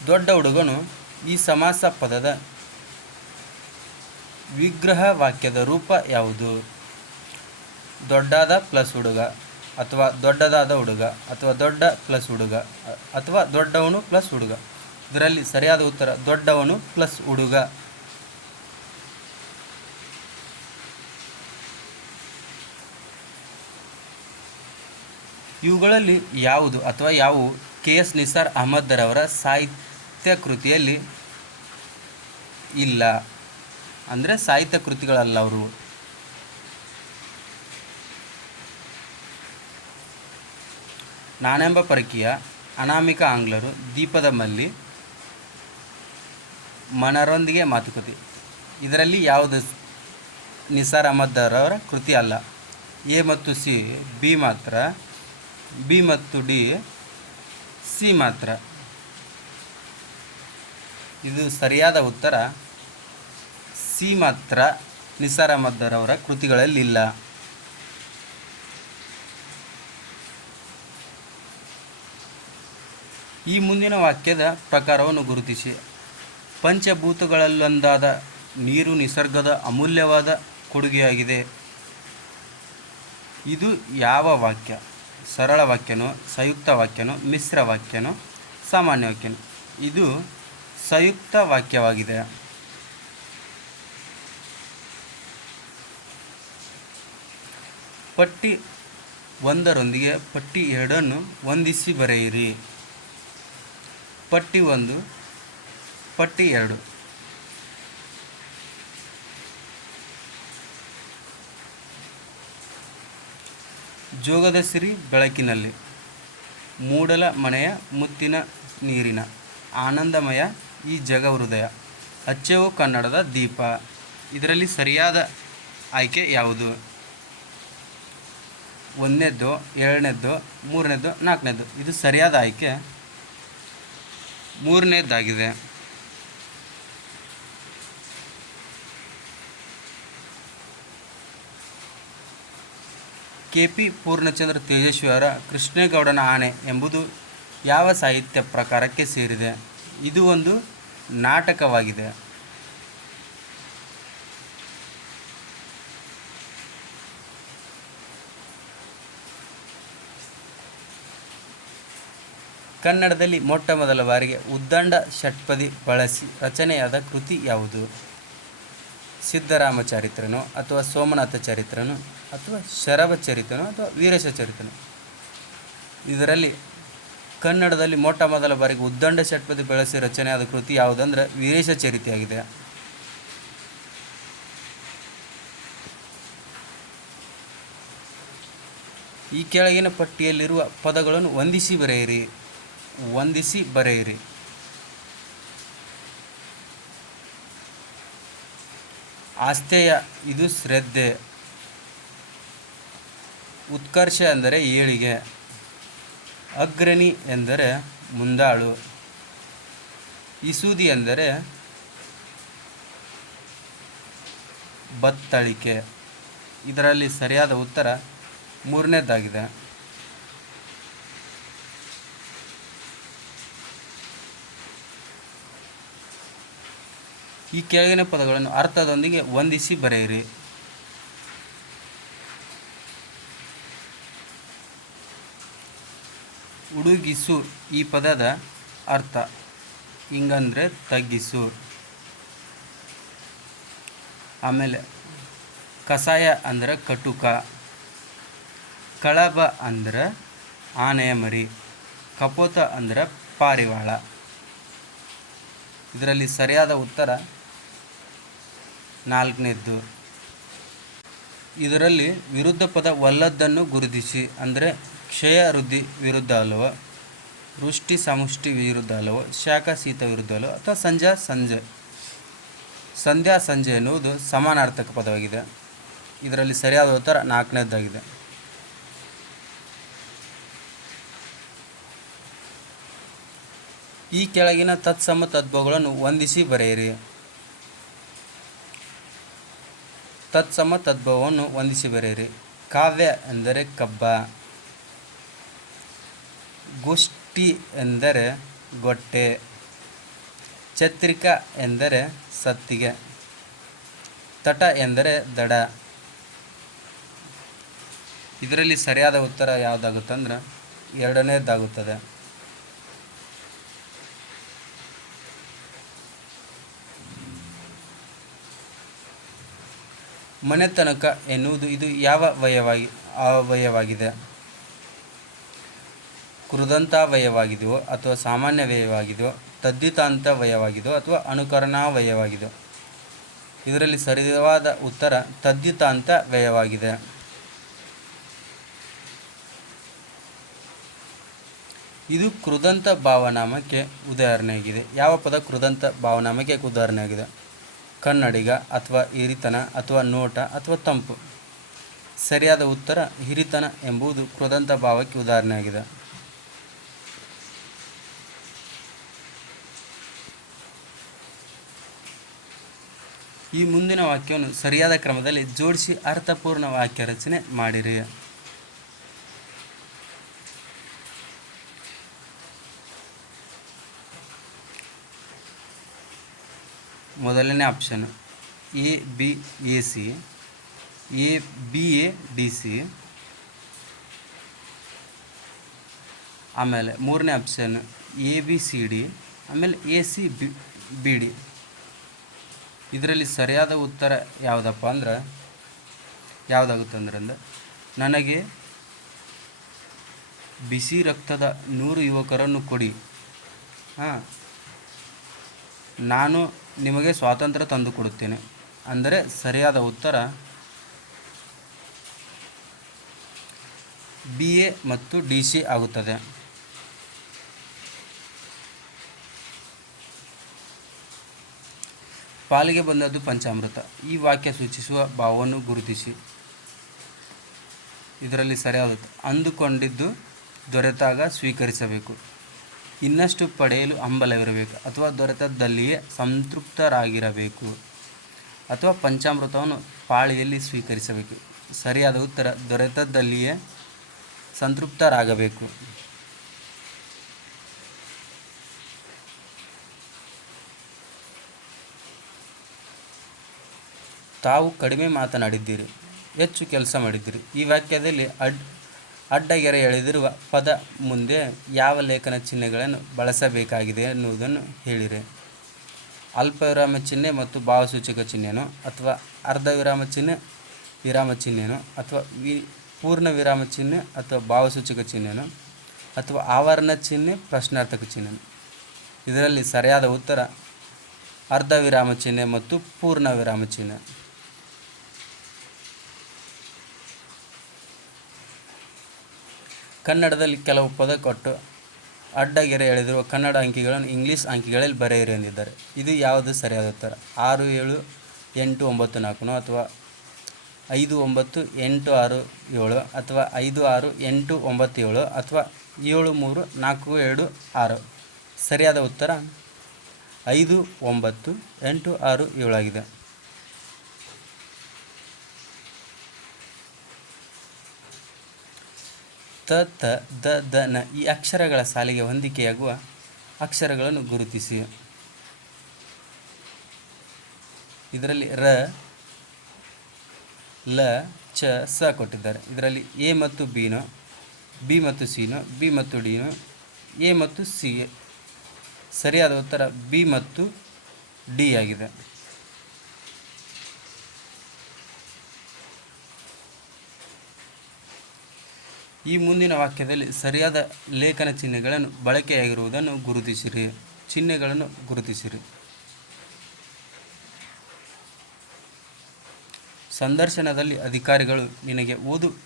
ದೊಡ್ಡ ಹುಡುಗನು ಈ ಸಮಾಸ ಪದದ ವಿಗ್ರಹ ವಾಕ್ಯದ ರೂಪ ಯಾವುದು? ದೊಡ್ಡಾದ ಪ್ಲಸ್ ಹುಡುಗ, ಅಥವಾ ದೊಡ್ಡದಾದ ಹುಡುಗ, ಅಥವಾ ದೊಡ್ಡ ಪ್ಲಸ್ ಹುಡುಗ, ಅಥವಾ ದೊಡ್ಡವನು ಪ್ಲಸ್ ಹುಡುಗ. ಇದರಲ್ಲಿ ಸರಿಯಾದ ಉತ್ತರ ದೊಡ್ಡವನು ಪ್ಲಸ್ ಹುಡುಗ. ಇವುಗಳಲ್ಲಿ ಯಾವುದು ಅಥವಾ ಯಾವುವು ಕೆ.ಎಸ್. ನಿಸಾರ್ ಅಹಮದ್ದರವರ ಸಾಹಿತ್ಯ ಕೃತಿಯಲ್ಲಿ ಇಲ್ಲ? ಅಂದರೆ ಸಾಹಿತ್ಯ ಕೃತಿಗಳಲ್ಲ ಅವರು. ನಾನೆಂಬ ಪರಕೀಯ, ಅನಾಮಿಕ ಆಂಗ್ಲರು, ದೀಪದ ಮಲ್ಲಿ, ಮನರೊಂದಿಗೆ ಮಾತುಕತೆ. ಇದರಲ್ಲಿ ಯಾವುದು ನಿಸಾರ್ ಅಹಮದ್ದರವರ ಕೃತಿ ಅಲ್ಲ? ಎ ಮತ್ತು ಸಿ ಬಿ ಮಾತ್ರ, ಬಿ ಮತ್ತು ಡಿ ಸಿ ಮಾತ್ರ. ಇದು ಸರಿಯಾದ ಉತ್ತರ ಸಿ ಮಾತ್ರ ನಿಸಾರ್ ಅಹಮದ್ದರವರ ಕೃತಿಗಳಲ್ಲಿಲ್ಲ. ಈ ಮುಂದಿನ ವಾಕ್ಯದ ಪ್ರಕಾರವನ್ನು ಗುರುತಿಸಿ. ಪಂಚಭೂತಗಳಲ್ಲೊಂದಾದ ನೀರು ನಿಸರ್ಗದ ಅಮೂಲ್ಯವಾದ ಕೊಡುಗೆಯಾಗಿದೆ. ಇದು ಯಾವ ವಾಕ್ಯ? ಸರಳ ವಾಕ್ಯನೋ, ಸಂಯುಕ್ತ ವಾಕ್ಯನೋ, ಮಿಶ್ರ ವಾಕ್ಯನೋ, ಸಾಮಾನ್ಯ ವಾಕ್ಯನೋ? ಇದು ಸಂಯುಕ್ತ ವಾಕ್ಯವಾಗಿದೆ. ಪಟ್ಟಿ 1ರೊಂದಿಗೆ ಪಟ್ಟಿ 2 ಹೊಂದಿಸಿ ಬರೆಯಿರಿ. ಪಟ್ಟಿ 1, ಪಟ್ಟಿ 2. ಜೋಗದ ಸಿರಿ ಬೆಳಕಿನಲ್ಲಿ, ಮೂಡಲ ಮನೆಯ ಮುತ್ತಿನ ನೀರಿನ, ಆನಂದಮಯ ಈ ಜಗ ಹೃದಯ, ಹಚ್ಚೆವು ಕನ್ನಡದ ದೀಪ. ಇದರಲ್ಲಿ ಸರಿಯಾದ ಆಯ್ಕೆ ಯಾವುದು? 1ನೇದ್ದು, 2ನೇದ್ದು, 3ನೇದ್ದು, 4ನೇದ್ದು. ಇದು ಸರಿಯಾದ ಆಯ್ಕೆ 3ನೇದ್ದಾಗಿದೆ. ಕೆ.ಪಿ. ಪೂರ್ಣಚಂದ್ರ ತೇಜಸ್ವಿ ಅವರ ಕೃಷ್ಣೇಗೌಡನ ಆನೆ ಎಂಬುದು ಯಾವ ಸಾಹಿತ್ಯ ಪ್ರಕಾರಕ್ಕೆ ಸೇರಿದೆ? ಇದು ಒಂದು ನಾಟಕವಾಗಿದೆ. ಕನ್ನಡದಲ್ಲಿ ಮೊಟ್ಟ ಮೊದಲ ಬಾರಿಗೆ ಉದ್ದಂಡ ಷಟ್ಪದಿ ಬಳಸಿ ರಚನೆಯಾದ ಕೃತಿ ಯಾವುದು? ಸಿದ್ದರಾಮ ಚರಿತ್ರನೋ, ಅಥವಾ ಸೋಮನಾಥ ಚರಿತ್ರನೋ, ಅಥವಾ ಶರಭ ಚರಿತ್ರನೋ, ಅಥವಾ ವೀರೇಶ ಚರಿತ್ರನೋ? ಇದರಲ್ಲಿ ಕನ್ನಡದಲ್ಲಿ ಮೊಟ್ಟ ಮೊದಲ ಬಾರಿಗೆ ಉದ್ದಂಡ ಷಟ್ಪದಿ ಬಳಸಿ ರಚನೆಯಾದ ಕೃತಿ ಯಾವುದಂದ್ರೆ ವೀರೇಶ ಚರಿತೆಯಾಗಿದೆ. ಈ ಕೆಳಗಿನ ಪಟ್ಟಿಯಲ್ಲಿರುವ ಪದಗಳನ್ನು ಹೊಂದಿಸಿ ಬರೆಯಿರಿ. ಹೊಂದಿಸಿ ಬರೆಯಿರಿ. ಆಸ್ಥೇಯ, ಇದು ಶ್ರದ್ಧೆ. ಉತ್ಕರ್ಷ ಎಂದರೆ ಏಳಿಗೆ. ಅಗ್ರಣಿ ಎಂದರೆ ಮುಂದಾಳು. ಇಸೂದಿ ಎಂದರೆ ಬತ್ತಳಿಕೆ. ಇದರಲ್ಲಿ ಸರಿಯಾದ ಉತ್ತರ ಮೂರನೇದಾಗಿದೆ. ಈ ಕೆಳಗಿನ ಪದಗಳನ್ನು ಅರ್ಥದೊಂದಿಗೆ ಹೊಂದಿಸಿ ಬರೆಯಿರಿ. ಉಡುಗಿಸು ಈ ಪದದ ಅರ್ಥ ಹಿಂಗಂದರೆ ತಗ್ಗಿಸು. ಆಮೇಲೆ ಕಷಾಯ ಅಂದರೆ ಕಟುಕ. ಕಳಬ ಅಂದರೆ ಆನೆಯ ಮರಿ. ಕಪೋತ ಅಂದರೆ ಪಾರಿವಾಳ. ಇದರಲ್ಲಿ ಸರಿಯಾದ ಉತ್ತರ ನಾಲ್ಕನೇದ್ದು. ಇದರಲ್ಲಿ ವಿರುದ್ಧ ಪದ ವಲ್ಲದ್ದನ್ನು ಗುರುತಿಸಿ. ಅಂದರೆ ಕ್ಷಯ ವೃದ್ಧಿ ವಿರುದ್ಧ ಅಲ್ಲವೋ, ವೃಷ್ಟಿ ಸಮುಷ್ಟಿ ವಿರುದ್ಧ ಅಲ್ಲವೋ, ಶಾಖ ಶೀತ ವಿರುದ್ಧ ಅಲ್ಲವೋ, ಅಥವಾ ಸಂಧ್ಯಾ ಸಂಜೆ. ಸಂಧ್ಯಾ ಸಂಜೆ ಎನ್ನುವುದು ಸಮಾನಾರ್ಥಕ ಪದವಾಗಿದೆ. ಇದರಲ್ಲಿ ಸರಿಯಾದ ಉತ್ತರ ನಾಲ್ಕನೇದಾಗಿದೆ. ಈ ಕೆಳಗಿನ ತತ್ಸಮ ತದ್ಭವಗಳನ್ನು ಹೊಂದಿಸಿ ಬರೆಯಿರಿ. ತತ್ಸಮ ತದ್ಭವವನ್ನು ಹೊಂದಿಸಿ ಬರೆಯಿರಿ. ಕಾವ್ಯ ಎಂದರೆ ಕಬ್ಬ. ಗೋಷ್ಠಿ ಎಂದರೆ ಗೊಟ್ಟೆ. ಛತ್ರಿಕ ಎಂದರೆ ಸತ್ತಿಗೆ. ತಟ ಎಂದರೆ ದಡ. ಇದರಲ್ಲಿ ಸರಿಯಾದ ಉತ್ತರ ಯಾವುದಾಗುತ್ತಂದ್ರೆ ಎರಡನೇದಾಗುತ್ತದೆ. ಮನೆತನಕ ಎನ್ನುವುದು ಇದು ಯಾವ ಅವಯವವಾಗಿದೆ? ಕೃದಂತಾವಯವವಾಗಿದೆಯೋ ಅಥವಾ ಸಾಮಾನ್ಯ ವ್ಯಯವಾಗಿದೆಯೋ, ತದ್ದಿತಾಂತವಯವಾಗಿದೆಯೋ ಅಥವಾ ಅನುಕರಣಾವಯವಾಗಿದೆಯೋ? ಇದರಲ್ಲಿ ಸರಿಯಾದ ಉತ್ತರ ತದ್ದಿತಾಂತ ವ್ಯಯವಾಗಿದೆ. ಇದು ಕೃದಂತ ಭಾವನಾಮಕ್ಕೆ ಉದಾಹರಣೆಯಾಗಿದೆ. ಯಾವ ಪದ ಕೃದಂತ ಭಾವನಾಮಕ್ಕೆ ಉದಾಹರಣೆಯಾಗಿದೆ? ಕನ್ನಡಿಗ ಅಥವಾ ಹಿರಿತನ ಅಥವಾ ನೋಟ ಅಥವಾ ತಂಪು. ಸರಿಯಾದ ಉತ್ತರ ಹಿರಿತನ ಎಂಬುದು ಕೃದಂತ ಭಾವಕ್ಕೆ ಉದಾಹರಣೆಯಾಗಿದೆ. ಈ ಮುಂದಿನ ವಾಕ್ಯವನ್ನು ಸರಿಯಾದ ಕ್ರಮದಲ್ಲಿ ಜೋಡಿಸಿ ಅರ್ಥಪೂರ್ಣ ವಾಕ್ಯ ರಚನೆ ಮಾಡಿರಿ. ಮೊದಲನೇ option A B A C, A B A D C. ಆಮೇಲೆ ಮೂರನೇ option A B C D, ಆಮೇಲೆ ಎ ಸಿ ಬಿ ಡಿ. ಇದರಲ್ಲಿ ಸರಿಯಾದ ಉತ್ತರ ಯಾವುದಾಗುತ್ತಂದ್ರೆ ನನಗೆ ಬಿಸಿ ರಕ್ತದ 100 ಯುವಕರನ್ನು ಕೊಡಿ, ನಾನು ನಿಮಗೆ ಸ್ವಾತಂತ್ರ್ಯ ತಂದು ಕೊಡುತ್ತೇನೆ. ಅಂದರೆ ಸರಿಯಾದ ಉತ್ತರ ಬಿ ಎ ಮತ್ತು ಡಿ ಸಿ ಆಗುತ್ತದೆ. ಪಾಲಿಗೆ ಬಂದದ್ದು ಪಂಚಾಮೃತ. ಈ ವಾಕ್ಯ ಸೂಚಿಸುವ ಭಾವವನ್ನು ಗುರುತಿಸಿ. ಇದರಲ್ಲಿ ಸರಿಯಾದ ಅಂದುಕೊಂಡಿದ್ದು ದೊರೆತಾಗ ಸ್ವೀಕರಿಸಬೇಕು, ಇನ್ನಷ್ಟು ಪಡೆಯಲು ಹಂಬಲವಿರಬೇಕು, ಅಥವಾ ದೊರೆತದ್ದಲ್ಲಿಯೇ ಸಂತೃಪ್ತರಾಗಿರಬೇಕು, ಅಥವಾ ಪಂಚಾಮೃತವನ್ನು ಪಾಳಿಯಲ್ಲಿ ಸ್ವೀಕರಿಸಬೇಕು. ಸರಿಯಾದ ಉತ್ತರ ದೊರೆತದ್ದಲ್ಲಿಯೇ ಸಂತೃಪ್ತರಾಗಬೇಕು. ತಾವು ಕಡಿಮೆ ಮಾತನಾಡಿದ್ದೀರಿ, ಹೆಚ್ಚು ಕೆಲಸ ಮಾಡಿದ್ದೀರಿ. ಈ ವಾಕ್ಯದಲ್ಲಿ ಅಡ್ಡಗೆರೆ ಎಳೆದಿರುವ ಪದ ಮುಂದೆ ಯಾವ ಲೇಖನ ಚಿಹ್ನೆಗಳನ್ನು ಬಳಸಬೇಕಾಗಿದೆ ಎನ್ನುವುದನ್ನು ಹೇಳಿರಿ. ಅಲ್ಪ ವಿರಾಮ ಚಿಹ್ನೆ ಮತ್ತು ಭಾವಸೂಚಕ ಚಿಹ್ನೆನೋ, ಅಥವಾ ಅರ್ಧ ವಿರಾಮ ಚಿಹ್ನೆ ವಿರಾಮ ಚಿಹ್ನೆನೋ, ಅಥವಾ ಪೂರ್ಣ ವಿರಾಮ ಚಿಹ್ನೆ ಅಥವಾ ಭಾವಸೂಚಕ ಚಿಹ್ನೆನೋ, ಅಥವಾ ಆವರಣ ಚಿಹ್ನೆ ಪ್ರಶ್ನಾರ್ಥಕ ಚಿಹ್ನೆನೋ? ಇದರಲ್ಲಿ ಸರಿಯಾದ ಉತ್ತರ ಅರ್ಧ ವಿರಾಮ ಚಿಹ್ನೆ ಮತ್ತು ಪೂರ್ಣ ವಿರಾಮ ಚಿಹ್ನೆ. ಕನ್ನಡದಲ್ಲಿ ಕೆಲವು ಪದ ಕೊಟ್ಟು ಅಡ್ಡಗೆರೆ ಎಳೆದಿರುವ ಕನ್ನಡ ಅಂಕಿಗಳನ್ನು ಇಂಗ್ಲೀಷ್ ಅಂಕಿಗಳಲ್ಲಿ ಬರೆಯಿರಿ ಎಂದಿದ್ದಾರೆ. ಇದು ಯಾವುದು ಸರಿಯಾದ ಉತ್ತರ? 6 7 8 9 4 ಅಥವಾ 5 9 8 6 7 ಅಥವಾ 5 6 8 9 7 ಅಥವಾ 7 3 4 2 6. ಸರಿಯಾದ ಉತ್ತರ 5 9 8 6 7 ಆಗಿದೆ. ತ ತ ದ ದ ನ ಈ ಅಕ್ಷರಗಳ ಸಾಲಿಗೆ ಹೊಂದಿಕೆಯಾಗುವ ಅಕ್ಷರಗಳನ್ನು ಗುರುತಿಸಿ. ಇದರಲ್ಲಿ ರ, ಲ, ಚ, ಸ ಕೊಟ್ಟಿದ್ದಾರೆ. ಇದರಲ್ಲಿ ಎ ಮತ್ತು ಬಿನೋ, ಬಿ ಮತ್ತು ಸಿನೋ, ಬಿ ಮತ್ತು ಡಿನೋ, ಎ ಮತ್ತು ಸಿ. ಸರಿಯಾದ ಉತ್ತರ ಬಿ ಮತ್ತು ಡಿ ಆಗಿದೆ. ಈ ಮುಂದಿನ ವಾಕ್ಯದಲ್ಲಿ ಸರಿಯಾದ ಲೇಖನ ಚಿಹ್ನೆಗಳನ್ನು ಬಳಕೆಯಾಗಿರುವುದನ್ನು ಗುರುತಿಸಿರಿ. ಚಿಹ್ನೆಗಳನ್ನು ಗುರುತಿಸಿರಿ. ಸಂದರ್ಶನದಲ್ಲಿ ಅಧಿಕಾರಿಗಳು ನಿನಗೆ ಓದು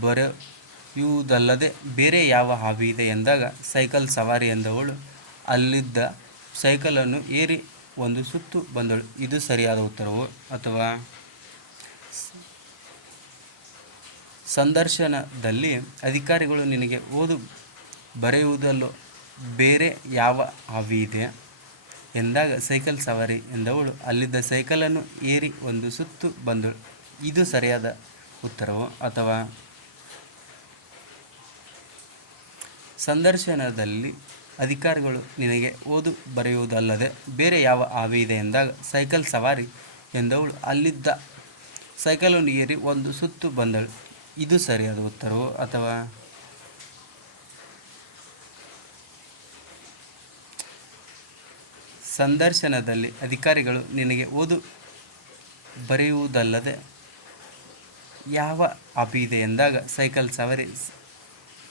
ಬರೆಯುವುದಲ್ಲದೆ ಬೇರೆ ಯಾವ ಹಾಬಿ ಇದೆ ಎಂದಾಗ ಸೈಕಲ್ ಸವಾರಿ ಎಂದವಳು ಅಲ್ಲಿದ್ದ ಸೈಕಲನ್ನು ಏರಿ ಒಂದು ಸುತ್ತು ಬಂದಳು. ಇದು ಸರಿಯಾದ ಉತ್ತರವು. ಅಥವಾ ಸಂದರ್ಶನದಲ್ಲಿ ಅಧಿಕಾರಿಗಳು ನಿನಗೆ ಓದು ಬರೆಯುವುದಲ್ಲೂ ಬೇರೆ ಯಾವ ಹಾಬಿ ಇದೆ ಎಂದಾಗ ಸೈಕಲ್ ಸವಾರಿ ಎಂದವಳು ಅಲ್ಲಿದ್ದ ಸೈಕಲನ್ನು ಏರಿ ಒಂದು ಸುತ್ತು ಬಂದಳು. ಇದು ಸರಿಯಾದ ಉತ್ತರವು. ಅಥವಾ ಸಂದರ್ಶನದಲ್ಲಿ ಅಧಿಕಾರಿಗಳು ನಿನಗೆ ಓದು ಬರೆಯುವುದಲ್ಲದೆ ಬೇರೆ ಯಾವ ಹಾಬಿ ಇದೆ ಎಂದಾಗ ಸೈಕಲ್ ಸವಾರಿ ಎಂದವಳು ಅಲ್ಲಿದ್ದ ಸೈಕಲನ್ನು ಏರಿ ಒಂದು ಸುತ್ತು ಬಂದಳು. ಇದು ಸರಿಯಾದ ಉತ್ತರವು. ಅಥವಾ ಸಂದರ್ಶನದಲ್ಲಿ ಅಧಿಕಾರಿಗಳು ನಿನಗೆ ಓದು ಬರೆಯುವುದಲ್ಲದೆ ಯಾವ ಹಾಬಿ ಇದೆ ಎಂದಾಗ ಸೈಕಲ್ ಸವಾರಿ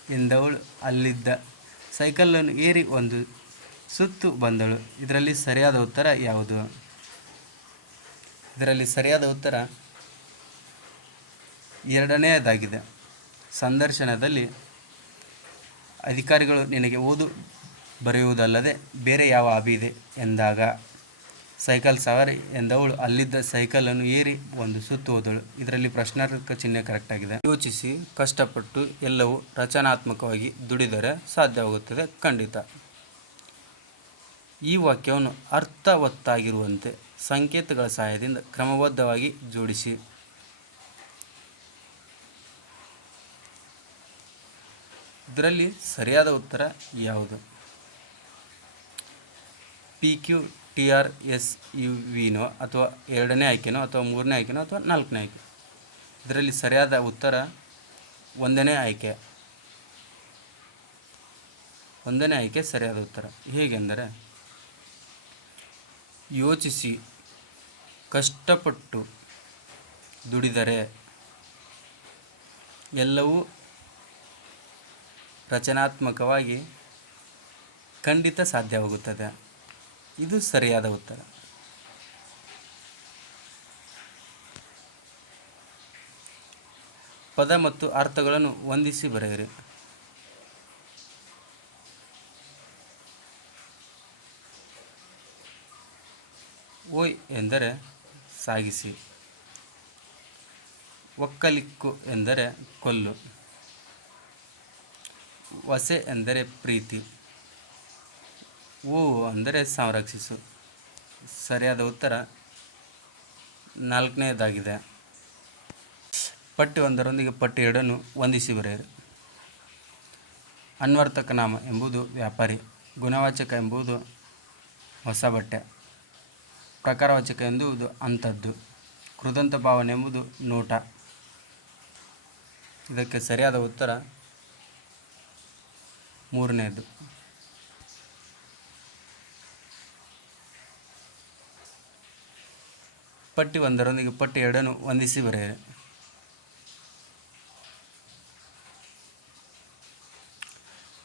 ಎಂದವಳು ಅಲ್ಲಿದ್ದ ಸೈಕಲನ್ನು ಏರಿ ಒಂದು ಸುತ್ತು ಬಂದಳು. ಇದರಲ್ಲಿ ಸರಿಯಾದ ಉತ್ತರ ಯಾವುದು? ಇದರಲ್ಲಿ ಸರಿಯಾದ ಉತ್ತರ ಎರಡನೆಯದಾಗಿದೆ. ಸಂದರ್ಶನದಲ್ಲಿ ಅಧಿಕಾರಿಗಳು ನಿನಗೆ ಓದು ಬರೆಯುವುದಲ್ಲದೆ ಬೇರೆ ಯಾವ ಹಾಬಿ ಇದೆ ಎಂದಾಗ ಸೈಕಲ್ ಸವಾರಿ ಎಂದವಳು ಅಲ್ಲಿದ್ದ ಸೈಕಲನ್ನು ಏರಿ ಒಂದು ಸುತ್ತು ಹೋದಳು. ಇದರಲ್ಲಿ ಪ್ರಶ್ನಾರ್ಥಕ ಚಿಹ್ನೆ ಕರೆಕ್ಟ್ ಆಗಿದೆ. ಯೋಚಿಸಿ, ಕಷ್ಟಪಟ್ಟು ಎಲ್ಲವೂ ರಚನಾತ್ಮಕವಾಗಿ ದುಡಿದರೆ ಸಾಧ್ಯವಾಗುತ್ತದೆ. ಖಂಡಿತ. ಈ ವಾಕ್ಯವನ್ನು ಅರ್ಥವತ್ತಾಗಿರುವಂತೆ ಸಂಕೇತಗಳ ಸಹಾಯದಿಂದ ಕ್ರಮಬದ್ಧವಾಗಿ ಜೋಡಿಸಿ. ಇದರಲ್ಲಿ ಸರಿಯಾದ ಉತ್ತರ ಯಾವುದು? PQTRSUVನೋ ಅಥವಾ ಎರಡನೇ ಆಯ್ಕೆನೋ ಅಥವಾ ಮೂರನೇ ಆಯ್ಕೆನೋ ಅಥವಾ ನಾಲ್ಕನೇ ಆಯ್ಕೆ? ಇದರಲ್ಲಿ ಸರಿಯಾದ ಉತ್ತರ ಒಂದನೇ ಆಯ್ಕೆ. ಒಂದನೇ ಆಯ್ಕೆ ಸರಿಯಾದ ಉತ್ತರ. ಹೇಗೆಂದರೆ, ಯೋಚಿಸಿ, ಕಷ್ಟಪಟ್ಟು ದುಡಿದರೆ ಎಲ್ಲವೂ ರಚನಾತ್ಮಕವಾಗಿ ಖಂಡಿತ ಸಾಧ್ಯವಾಗುತ್ತದೆ. ಇದು ಸರಿಯಾದ ಉತ್ತರ. ಪದ ಮತ್ತು ಅರ್ಥಗಳನ್ನು ಹೊಂದಿಸಿ ಬರೆಯಿರಿ. ಓಯ್ ಎಂದರೆ ಸಾಗಿಸಿ. ಒಕ್ಕಲಿಕ್ಕು ಎಂದರೆ ಕೊಲ್ಲು. ವಸೆ ಎಂದರೆ ಪ್ರೀತಿ. ಹೂವು ಅಂದರೆ ಸಂರಕ್ಷಿಸು. ಸರಿಯಾದ ಉತ್ತರ ನಾಲ್ಕನೆಯದಾಗಿದೆ. ಪಟ್ಟಿ ಒಂದರೊಂದಿಗೆ ಪಟ್ಟಿ ಎರಡನ್ನು ಹೊಂದಿಸಿ ಬರೆಯಿರಿ. ಅನ್ವರ್ಥಕ ನಾಮ ಎಂಬುದು ವ್ಯಾಪಾರಿ. ಗುಣವಾಚಕ ಎಂಬುದು ಹೊಸ ಬಟ್ಟೆ. ಪ್ರಕಾರವಾಚಕ ಎಂಬುದು ಅಂಥದ್ದು. ಕೃದಂತ ಭಾವನೆ ಎಂಬುದು ನೋಟ. ಇದಕ್ಕೆ ಸರಿಯಾದ ಉತ್ತರ ಮೂರನೆಯದು. ಪಟ್ಟಿ ಒಂದರೊಂದಿಗೆ ಪಟ್ಟಿ ಎರಡನ್ನು ಹೊಂದಿಸಿ ಬರೆಯಿರಿ.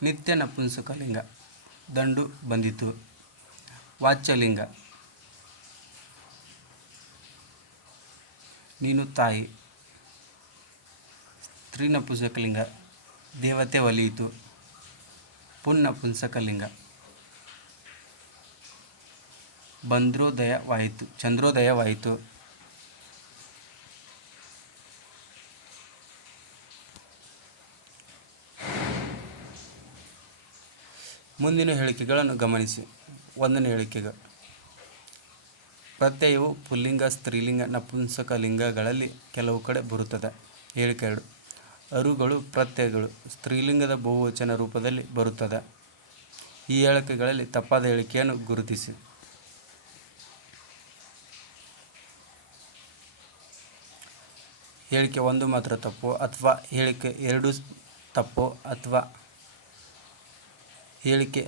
ನಿತ್ಯ ನಪುಂಸಕಲಿಂಗ. ದಂಡು ಬಂದಿತು. ವಾಚ್ಯಲಿಂಗ. ನೀನು ತಾಯಿ. ಸ್ತ್ರೀ ನಪುಂಸಕಲಿಂಗ. ದೇವತೆ ಒಲಿಯಿತು. ಪುನ್ನಪುಂಸಕಲಿಂಗ. ಬಂದ್ರೋದಯವಾಯಿತು. ಚಂದ್ರೋದಯವಾಯಿತು. ಮುಂದಿನ ಹೇಳಿಕೆಗಳನ್ನು ಗಮನಿಸಿ. ಒಂದನೇ ಹೇಳಿಕೆಗೆ ಪ್ರತ್ಯಯವು ಪುಲ್ಲಿಂಗ, ಸ್ತ್ರೀಲಿಂಗ, ನಪುಂಸಕಲಿಂಗಗಳಲ್ಲಿ ಕೆಲವು ಕಡೆ ಬರುತ್ತದೆ. ಹೇಳಿಕೆ 2. ಅರುಗಳು ಪ್ರತ್ಯಯಗಳು ಸ್ತ್ರೀಲಿಂಗದ ಬಹುವಚನ ರೂಪದಲ್ಲಿ ಬರುತ್ತದೆ. ಈ ಹೇಳಿಕೆಗಳಲ್ಲಿ ತಪ್ಪಾದ ಹೇಳಿಕೆಯನ್ನು ಗುರುತಿಸಿ. ಹೇಳಿಕೆ 1 ಮಾತ್ರ ತಪ್ಪು ಅಥವಾ ಹೇಳಿಕೆ 2 ತಪ್ಪು ಅಥವಾ ಹೇಳಿಕೆ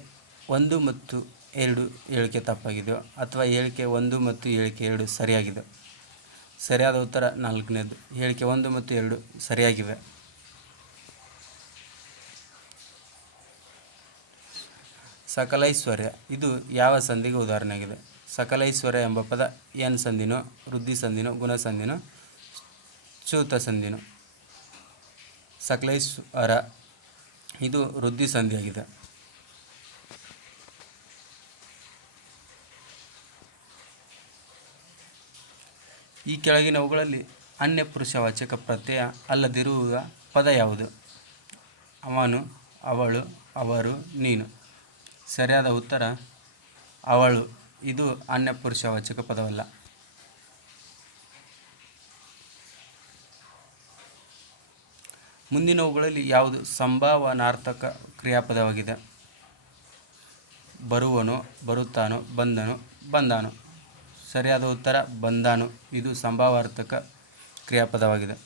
1 ಮತ್ತು 2 ಹೇಳಿಕೆ ತಪ್ಪಾಗಿದೆಯೋ ಅಥವಾ ಹೇಳಿಕೆ 1 ಮತ್ತು ಹೇಳಿಕೆ 2 ಸರಿಯಾಗಿದೆ. ಸರಿಯಾದ ಉತ್ತರ 4ನೇದು. ಹೇಳಿಕೆ 1 ಮತ್ತು 2 ಸರಿಯಾಗಿವೆ. ಸಕಲೈಶ್ವರ್ಯ ಇದು ಯಾವ ಸಂಧಿಗೆ ಉದಾಹರಣೆಯಾಗಿದೆ? ಸಕಲೈಶ್ವರ್ಯ ಎಂಬ ಪದ ಏನ್ ಸಂಧಿನೋ, ವೃದ್ಧಿ ಸಂಧಿನೋ, ಗುಣ ಸಂಧಿನೋ, ಚ್ಯುತ ಸಂಧಿನೋ? ಸಕಲೈಶ್ವರ ಇದು ವೃದ್ಧಿ ಸಂಧಿಯಾಗಿದೆ. ಈ ಕೆಳಗಿನವುಗಳಲ್ಲಿ ಅನ್ಯ ಪುರುಷವಾಚಕ ಪ್ರತ್ಯಯ ಅಲ್ಲದಿರುವ ಪದ ಯಾವುದು? ಅವನು, ಅವಳು, ಅವರು, ನೀನು. ಸರಿಯಾದ ಉತ್ತರ ಅವಳು. ಇದು ಅನ್ಯ ಪುರುಷವಾಚಕ ಪದವಲ್ಲ. ಮುಂದಿನವುಗಳಲ್ಲಿ ಯಾವುದು ಸಂಭಾವನಾರ್ಥಕ ಕ್ರಿಯಾಪದವಾಗಿದೆ? ಬರುವನು, ಬರುತ್ತಾನೋ, ಬಂದನು, ಬಂದಾನು. ಸರಿಯಾದ ಉತ್ತರ ಬಂದಾನು. ಇದು ಸಂಭಾವಾರ್ಥಕ ಕ್ರಿಯಾಪದವಾಗಿದೆ.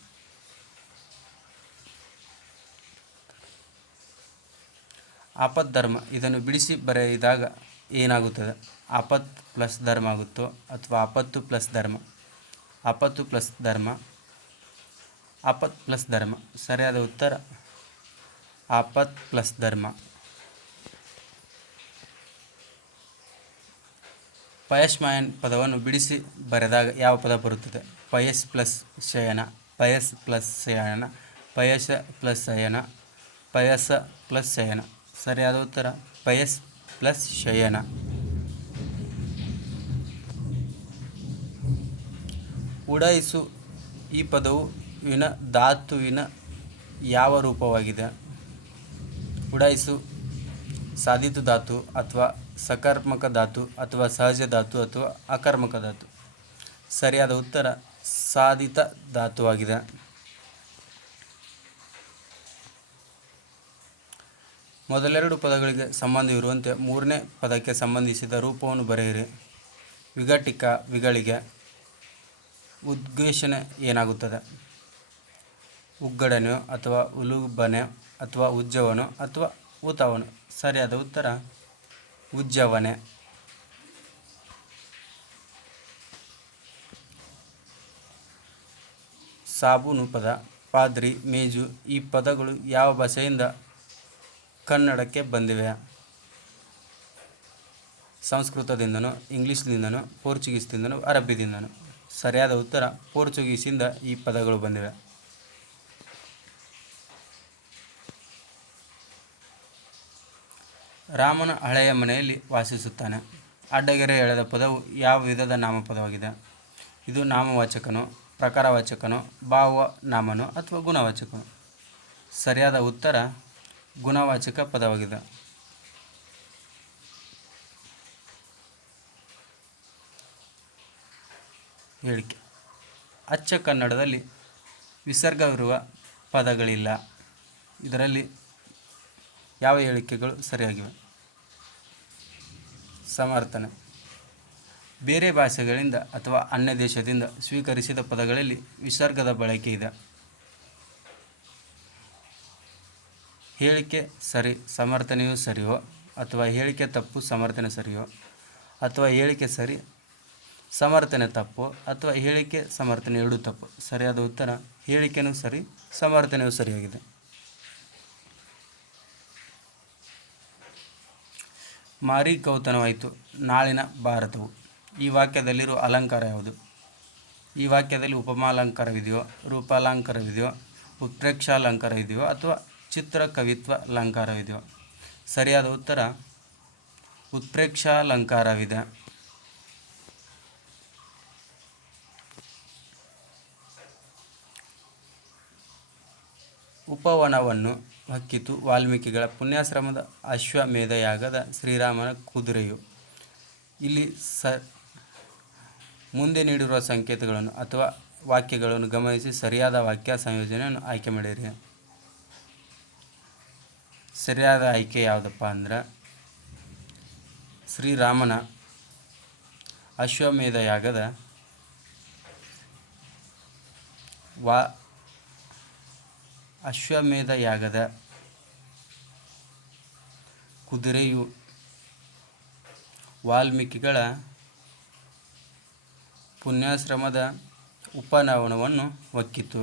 ಆಪದ್ಧರ್ಮ ಇದನ್ನು ಬಿಡಿಸಿ ಬರೆಯಿದಾಗ ಏನಾಗುತ್ತದೆ? ಆಪತ್ ಪ್ಲಸ್ ಧರ್ಮ ಆಗುತ್ತೋ ಅಥವಾ ಆಪತ್ತು ಪ್ಲಸ್ ಧರ್ಮ? ಆಪತ್ತು ಪ್ಲಸ್ ಧರ್ಮ. ಆಪತ್ ಪ್ಲಸ್ ಧರ್ಮ. ಸರಿಯಾದ ಉತ್ತರ ಆಪತ್ ಪ್ಲಸ್ ಧರ್ಮ. ಪಯಸ್ಮಾಯನ್ ಪದವನ್ನು ಬಿಡಿಸಿ ಬರೆದಾಗ ಯಾವ ಪದ ಬರುತ್ತದೆ? ಪಯಸ್ ಪ್ಲಸ್ ಶಯನ, ಪಯಸ್ ಪ್ಲಸ್ ಶಯನ, ಪಯಸ ಪ್ಲಸ್ ಶಯನ, ಪಯಸ ಪ್ಲಸ್ ಶಯನ. ಸರಿಯಾದ ಉತ್ತರ ಪಯಸ್ ಪ್ಲಸ್ ಶಯನ. ಉಡಾಯಿಸು ಈ ಪದವು ವಿನ ಧಾತುವಿನ ಯಾವ ರೂಪವಾಗಿದೆ? ಉಡಾಯಿಸು ಸಾಧಿತ ಧಾತು ಅಥವಾ ಸಕರ್ಮಕ ಧಾತು ಅಥವಾ ಸಹಜ ಧಾತು ಅಥವಾ ಅಕರ್ಮಕ ಧಾತು? ಸರಿಯಾದ ಉತ್ತರ ಸಾಧಿತ ಧಾತುವಾಗಿದೆ. ಮೊದಲೆರಡು ಪದಗಳಿಗೆ ಸಂಬಂಧವಿರುವಂತೆ ಮೂರನೇ ಪದಕ್ಕೆ ಸಂಬಂಧಿಸಿದ ರೂಪವನ್ನು ಬರೆಯಿರಿ. ವಿಘಟಿಕ ವಿಗಳಿಗೆ ಉದ್ಘೋಷಣೆ ಏನಾಗುತ್ತದೆ? ಉಗ್ಗಡನೆಯೋ ಅಥವಾ ಉಲುಬನೆ ಅಥವಾ ಉಜ್ಜವನೋ ಅಥವಾ ಊತವನು? ಸರಿಯಾದ ಉತ್ತರ ಉಜ್ಜವನೆ. ಸಾಬೂನು ಪದ, ಪಾದ್ರಿ, ಮೇಜು ಈ ಪದಗಳು ಯಾವ ಭಾಷೆಯಿಂದ ಕನ್ನಡಕ್ಕೆ ಬಂದಿವೆ? ಸಂಸ್ಕೃತದಿಂದನೋ, ಇಂಗ್ಲೀಷ್ನಿಂದನೋ, ಪೋರ್ಚುಗೀಸ್ನಿಂದನೋ, ಅರಬ್ಬಿದಿಂದನೋ? ಸರಿಯಾದ ಉತ್ತರ ಪೋರ್ಚುಗೀಸಿಂದ ಈ ಪದಗಳು ಬಂದಿವೆ. ರಾಮನ ಹಳೆಯ ಮನೆಯಲ್ಲಿ ವಾಸಿಸುತ್ತಾನೆ. ಅಡ್ಡಗೆರೆ ಎಳೆದ ಪದವು ಯಾವ ವಿಧದ ನಾಮಪದವಾಗಿದೆ? ಇದು ನಾಮವಾಚಕನೋ, ಪ್ರಕಾರವಾಚಕನೋ, ಭಾವನಾಮನೋ ಅಥವಾ ಗುಣವಾಚಕನೋ? ಸರಿಯಾದ ಉತ್ತರ ಗುಣವಾಚಕ ಪದವಾಗಿದೆ. ಹೇಳಿಕೆ ಅಚ್ಚ ಕನ್ನಡದಲ್ಲಿ ವಿಸರ್ಗವಿರುವ ಪದಗಳಿಲ್ಲ. ಇದರಲ್ಲಿ ಯಾವ ಹೇಳಿಕೆಗಳು ಸರಿಯಾಗಿವೆ? ಸಮರ್ಥನೆ. ಬೇರೆ ಭಾಷೆಗಳಿಂದ ಅಥವಾ ಅನ್ಯ ದೇಶದಿಂದ ಸ್ವೀಕರಿಸಿದ ಪದಗಳಲ್ಲಿ ವಿಸರ್ಗದ ಬಳಕೆ ಇದೆ. ಹೇಳಿಕೆ ಸರಿ, ಸಮರ್ಥನೆಯೂ ಸರಿಯೋ ಅಥವಾ ಹೇಳಿಕೆ ತಪ್ಪು, ಸಮರ್ಥನೆ ಸರಿಯೋ? ಅಥವಾ ಹೇಳಿಕೆ ಸರಿ, ಸಮರ್ಥನೆ ತಪ್ಪು ಅಥವಾ ಹೇಳಿಕೆ ಸಮರ್ಥನೆ ಎರಡೂ ತಪ್ಪು? ಸರಿಯಾದ ಉತ್ತರ ಹೇಳಿಕೆನೂ ಸರಿ, ಸಮರ್ಥನೆಯೂ ಸರಿಯಾಗಿದೆ. ಮಾರಿ ಗೌತಮವಾಯಿತು ನಾಳಿನ ಭಾರತವು. ಈ ವಾಕ್ಯದಲ್ಲಿರುವ ಅಲಂಕಾರ ಯಾವುದು? ಈ ವಾಕ್ಯದಲ್ಲಿ ಉಪಮಾಲಂಕಾರವಿದೆಯೋ, ರೂಪಾಲಂಕಾರವಿದೆಯೋ, ಉತ್ಪ್ರೇಕ್ಷಾಲಂಕಾರವಿದೆಯೋ ಅಥವಾ ಚಿತ್ರಕವಿತ್ವ ಅಲಂಕಾರವಿದೆಯೋ? ಸರಿಯಾದ ಉತ್ತರ ಉತ್ಪ್ರೇಕ್ಷಾಲಂಕಾರವಿದೆ. ಉಪವನವನ್ನು ಹಕ್ಕಿತು ವಾಲ್ಮೀಕಿಗಳ ಪುಣ್ಯಾಶ್ರಮದ ಅಶ್ವಮೇಧ ಯಾಗದ ಶ್ರೀರಾಮನ ಕುದುರೆಯು. ಇಲ್ಲಿ ಮುಂದೆ ನೀಡಿರುವ ಸಂಕೇತಗಳನ್ನು ಅಥವಾ ವಾಕ್ಯಗಳನ್ನು ಗಮನಿಸಿ ಸರಿಯಾದ ವಾಕ್ಯ ಸಂಯೋಜನೆಯನ್ನು ಆಯ್ಕೆ ಮಾಡಿರಿ. ಸರಿಯಾದ ಆಯ್ಕೆ ಯಾವುದಪ್ಪ ಅಂದ್ರೆ ಶ್ರೀರಾಮನ ಅಶ್ವಮೇಧ ಯಾಗದ ಅಶ್ವಮೇಧ ಯಾಗದ ಕುದುರೆಯು ವಾಲ್ಮೀಕಿಗಳ ಪುಣ್ಯಾಶ್ರಮದ ಉಪನಯನವನ್ನು ಹೊಕ್ಕಿತು.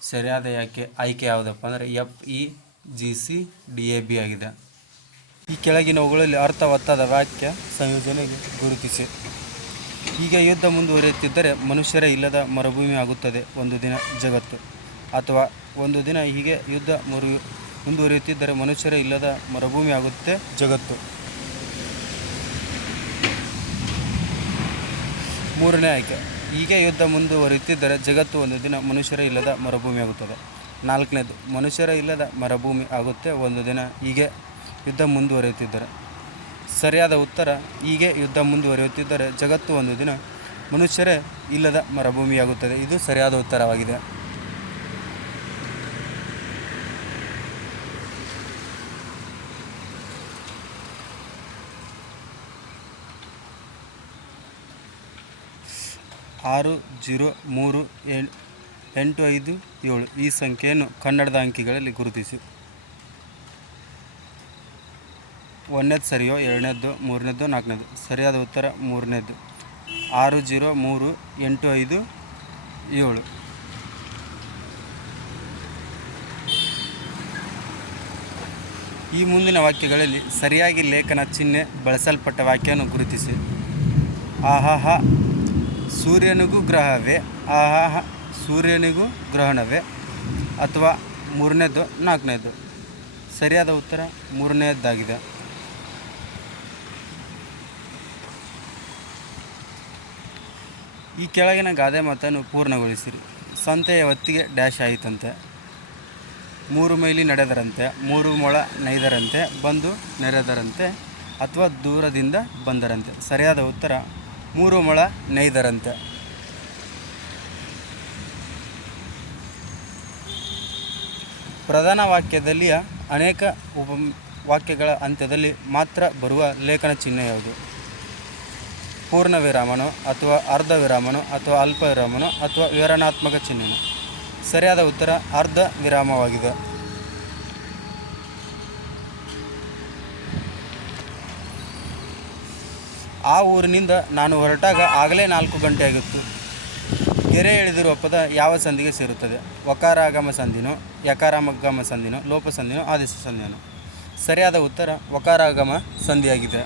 ಸರಿಯಾದ ಆಯ್ಕೆ ಯಾವುದಪ್ಪ ಅಂದರೆ FEGCDAB ಆಗಿದೆ. ಈ ಕೆಳಗಿನವುಗಳಲ್ಲಿ ಅರ್ಥವತ್ತಾದ ವಾಕ್ಯ ಸಂಯೋಜನೆಗೆ ಗುರುತಿಸಿ. ಈಗ ಯುದ್ಧ ಮುಂದುವರಿಯುತ್ತಿದ್ದರೆ ಮನುಷ್ಯರೇ ಇಲ್ಲದ ಮರುಭೂಮಿ ಆಗುತ್ತದೆ ಒಂದು ದಿನ ಜಗತ್ತು. ಅಥವಾ ಒಂದು ದಿನ ಹೀಗೆ ಯುದ್ಧ ಮುಂದುವರಿಯುತ್ತಿದ್ದರೆ ಮನುಷ್ಯರೇ ಇಲ್ಲದ ಮರುಭೂಮಿ ಆಗುತ್ತೆ ಜಗತ್ತು. ಮೂರನೇ ಆಯ್ಕೆ, ಹೀಗೆ ಯುದ್ಧ ಮುಂದುವರಿಯುತ್ತಿದ್ದರೆ ಜಗತ್ತು ಒಂದು ದಿನ ಮನುಷ್ಯರೇ ಇಲ್ಲದ ಮರುಭೂಮಿ ಆಗುತ್ತದೆ. ನಾಲ್ಕನೇದು, ಮನುಷ್ಯರೇ ಇಲ್ಲದ ಮರುಭೂಮಿ ಆಗುತ್ತೆ ಒಂದು ದಿನ ಹೀಗೆ ಯುದ್ಧ ಮುಂದುವರಿಯುತ್ತಿದ್ದರೆ. ಸರಿಯಾದ ಉತ್ತರ, ಹೀಗೆ ಯುದ್ಧ ಮುಂದುವರಿಯುತ್ತಿದ್ದರೆ ಜಗತ್ತು ಒಂದು ದಿನ ಮನುಷ್ಯರೇ ಇಲ್ಲದ ಮರುಭೂಮಿಯಾಗುತ್ತದೆ. ಇದು ಸರಿಯಾದ ಉತ್ತರವಾಗಿದೆ. ಆರು 03857 ಈ ಸಂಖ್ಯೆಯನ್ನು ಕನ್ನಡದ ಅಂಕಿಗಳಲ್ಲಿ ಗುರುತಿಸಿ. ಒಂದನೇದು ಸರಿಯೋ, ಎರಡನೇದು, ಮೂರನೇದು, ನಾಲ್ಕನೇದು? ಸರಿಯಾದ ಉತ್ತರ ಮೂರನೇದು, 6038557. ಈ ಮುಂದಿನ ವಾಕ್ಯಗಳಲ್ಲಿ ಸರಿಯಾಗಿ ಲೇಖನ ಚಿಹ್ನೆ ಬಳಸಲ್ಪಟ್ಟ ವಾಕ್ಯವನ್ನು ಗುರುತಿಸಿ. ಆಹಾಹ ಸೂರ್ಯನಿಗೂ ಗ್ರಹವೇ, ಆಹಾಹ ಸೂರ್ಯನಿಗೂ ಗ್ರಹಣವೇ, ಅಥವಾ ಮೂರನೇದು, ನಾಲ್ಕನೇದು? ಸರಿಯಾದ ಉತ್ತರ ಮೂರನೇದಾಗಿದೆ. ಈ ಕೆಳಗಿನ ಗಾದೆ ಮಾತನ್ನು ಪೂರ್ಣಗೊಳಿಸಿರಿ. ಸಂತೆಯ ಹೊತ್ತಿಗೆ ಡ್ಯಾಶ್ ಆಯಿತಂತೆ, 3 ಮೈಲಿ ನಡೆದರಂತೆ, 3 ಮೊಳ ನೈದರಂತೆ, ಬಂದು ನೆರೆದರಂತೆ, ಅಥವಾ ದೂರದಿಂದ ಬಂದರಂತೆ? ಸರಿಯಾದ ಉತ್ತರ 3 ಮೊಳ ನೈದರಂತೆ. ಪ್ರಧಾನ ವಾಕ್ಯದಲ್ಲಿಯ ಅನೇಕ ವಾಕ್ಯಗಳ ಅಂತ್ಯದಲ್ಲಿ ಮಾತ್ರ ಬರುವ ಲೇಖನ ಚಿಹ್ನೆ ಯಾವುದು? ಪೂರ್ಣ ವಿರಾಮನೋ, ಅಥವಾ ಅರ್ಧ ವಿರಾಮನೋ, ಅಥವಾ ಅಲ್ಪ ವಿರಾಮನೋ, ಅಥವಾ ವಿವರಣಾತ್ಮಕ ಚಿಹ್ನೆನೋ? ಸರಿಯಾದ ಉತ್ತರ ಅರ್ಧ ವಿರಾಮವಾಗಿದೆ. ಆ ಊರಿನಿಂದ ನಾನು ಹೊರಟಾಗ ಆಗಲೇ 4 ಗಂಟೆಯಾಗಿತ್ತು. ಗೆರೆ ಎಳೆದಿರುವ ಪದ ಯಾವ ಸಂಧಿಗೆ ಸೇರುತ್ತದೆ? ವಕಾರಾಗಮ ಸಂಧಿನೋ, ಯಕಾರಾಗಮ ಸಂಧಿನೋ, ಲೋಪ ಸಂಧಿನೋ, ಆದೇಶ ಸಂಧಿನೋ? ಸರಿಯಾದ ಉತ್ತರ ವಕಾರಾಗಮ ಸಂಧಿಯಾಗಿದೆ.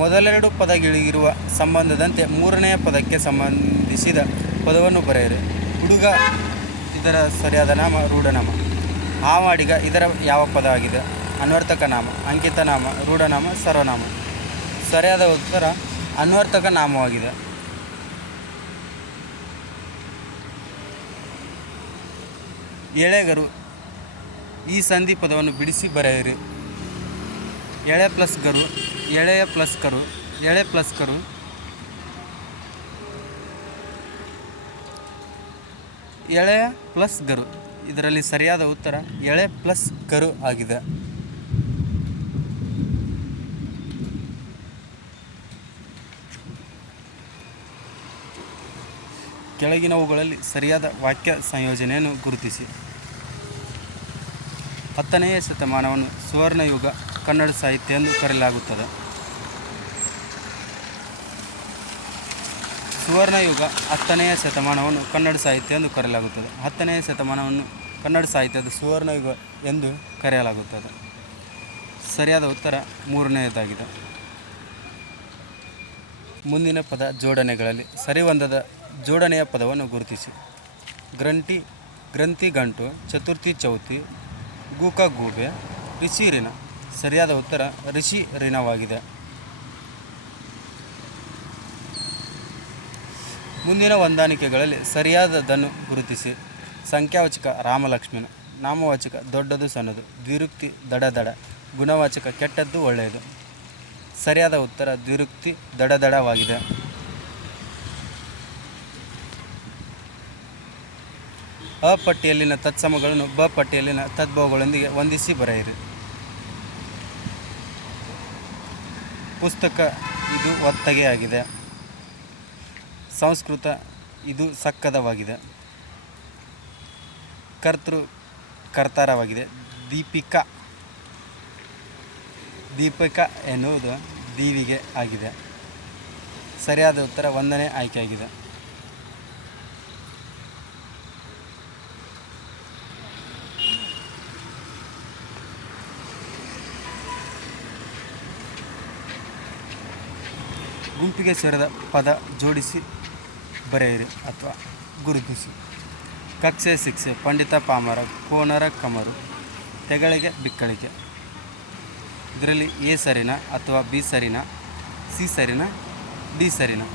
ಮೊದಲೆರಡು ಪದಗಳಿಗಿರುವ ಸಂಬಂಧದಂತೆ ಮೂರನೆಯ ಪದಕ್ಕೆ ಸಂಬಂಧಿಸಿದ ಪದವನ್ನು ಬರೆಯಿರಿ. ಹುಡುಗ ಇದರ ಸರಿಯಾದ ನಾಮ, ರೂಢನಾಮ. ಹಾವಾಡಿಗ ಇದರ ಯಾವ ಪದ ಆಗಿದೆ? ಅನ್ವರ್ಥಕ ನಾಮ, ಅಂಕಿತ ನಾಮ, ರೂಢನಾಮ, ಸರ್ವನಾಮ? ಸರಿಯಾದ ಉತ್ತರ ಅನ್ವರ್ಥಕ ನಾಮವಾಗಿದೆ. ಎಳೆಗರು ಈ ಸಂಧಿ ಪದವನ್ನು ಬಿಡಿಸಿ ಬರೆಯಿರಿ. ಎಳೆ ಪ್ಲಸ್ ಗರು, ಎಳೆಯ ಪ್ಲಸ್ ಕರು, ಎಳೆ ಪ್ಲಸ್ ಕರು, ಎಳೆಯ ಪ್ಲಸ್ ಗರು. ಇದರಲ್ಲಿ ಸರಿಯಾದ ಉತ್ತರ ಎಳೆ ಪ್ಲಸ್ ಕರು ಆಗಿದೆ. ಕೆಳಗಿನವುಗಳಲ್ಲಿ ಸರಿಯಾದ ವಾಕ್ಯ ಸಂಯೋಜನೆಯನ್ನು ಗುರುತಿಸಿ. 10ನೆಯ ಶತಮಾನವನ್ನು ಸುವರ್ಣಯುಗ ಕನ್ನಡ ಸಾಹಿತ್ಯ ಎಂದು ಕರೆಯಲಾಗುತ್ತದೆ. ಸುವರ್ಣಯುಗ 10ನೆಯ ಶತಮಾನವನ್ನು ಕನ್ನಡ ಸಾಹಿತ್ಯ ಎಂದು ಕರೆಯಲಾಗುತ್ತದೆ. 10ನೆಯ ಶತಮಾನವನ್ನು ಕನ್ನಡ ಸಾಹಿತ್ಯದ ಸುವರ್ಣಯುಗ ಎಂದು ಕರೆಯಲಾಗುತ್ತದೆ. ಸರಿಯಾದ ಉತ್ತರ ಮೂರನೆಯದಾಗಿದೆ. ಮುಂದಿನ ಪದ ಜೋಡಣೆಗಳಲ್ಲಿ ಸರಿಹೊಂದದ ಜೋಡಣೆಯ ಪದವನ್ನು ಗುರುತಿಸಿ. ಗ್ರಂಥಿ ಗಂಟು, ಚತುರ್ಥಿ ಚೌತಿ, ಗೂಕ ಗೂಬೆ, ಋಷಿ ಋಣ. ಸರಿಯಾದ ಉತ್ತರ ಋಷಿ ಋಣವಾಗಿದೆ. ಮುಂದಿನ ಹೊಂದಾಣಿಕೆಗಳಲ್ಲಿ ಸರಿಯಾದದನ್ನು ಗುರುತಿಸಿ. ಸಂಖ್ಯಾವಾಚಕ ರಾಮಲಕ್ಷ್ಮಣ, ನಾಮವಾಚಕ ದೊಡ್ಡದು ಸಣ್ಣದು, ದ್ವಿರುಕ್ತಿ ದಡ ದಡ, ಗುಣವಾಚಕ ಕೆಟ್ಟದ್ದು ಒಳ್ಳೆಯದು. ಸರಿಯಾದ ಉತ್ತರ ದ್ವಿರುಕ್ತಿ ದಡದಡವಾಗಿದೆ. ಅ ಪಟ್ಟಿಯಲ್ಲಿನ ತತ್ಸಮಗಳನ್ನು ಬ ಪಟ್ಟಿಯಲ್ಲಿನ ತದ್ಭವಗಳೊಂದಿಗೆ ಹೊಂದಿಸಿ ಬರೆಯಿರಿ. ಪುಸ್ತಕ ಇದು ಒತ್ತಗೆಯಾಗಿದೆ. ಸಂಸ್ಕೃತ ಇದು ಸಕ್ಕದವಾಗಿದೆ. ಕರ್ತೃ ಕರ್ತಾರವಾಗಿದೆ. ದೀಪಿಕ ಎನ್ನುವುದು ದೀವಿಗೆ ಆಗಿದೆ. ಸರಿಯಾದ ಉತ್ತರ 1ನೇ ಆಯ್ಕೆಯಾಗಿದೆ. ಗುಂಪಿಗೆ ಸೇರಿದ ಪದ ಜೋಡಿಸಿ ಬರೆಯಿರಿ ಅಥವಾ ಗುರುತಿಸಿ. ಕಕ್ಷೆ ಶಿಕ್ಷೆ, ಪಂಡಿತ ಪಾಮರ, ಕೋನರ ಕಮರು, ತೆಗಳಿಗೆ ಬಿಕ್ಕಳಿಕೆ. ಇದರಲ್ಲಿ ಎ ಸರಿನಾ ಅಥವಾ ಬಿ ಸರಿನಾ, ಸಿ ಸರಿನಾ, ಡಿ ಸರಿನಾ?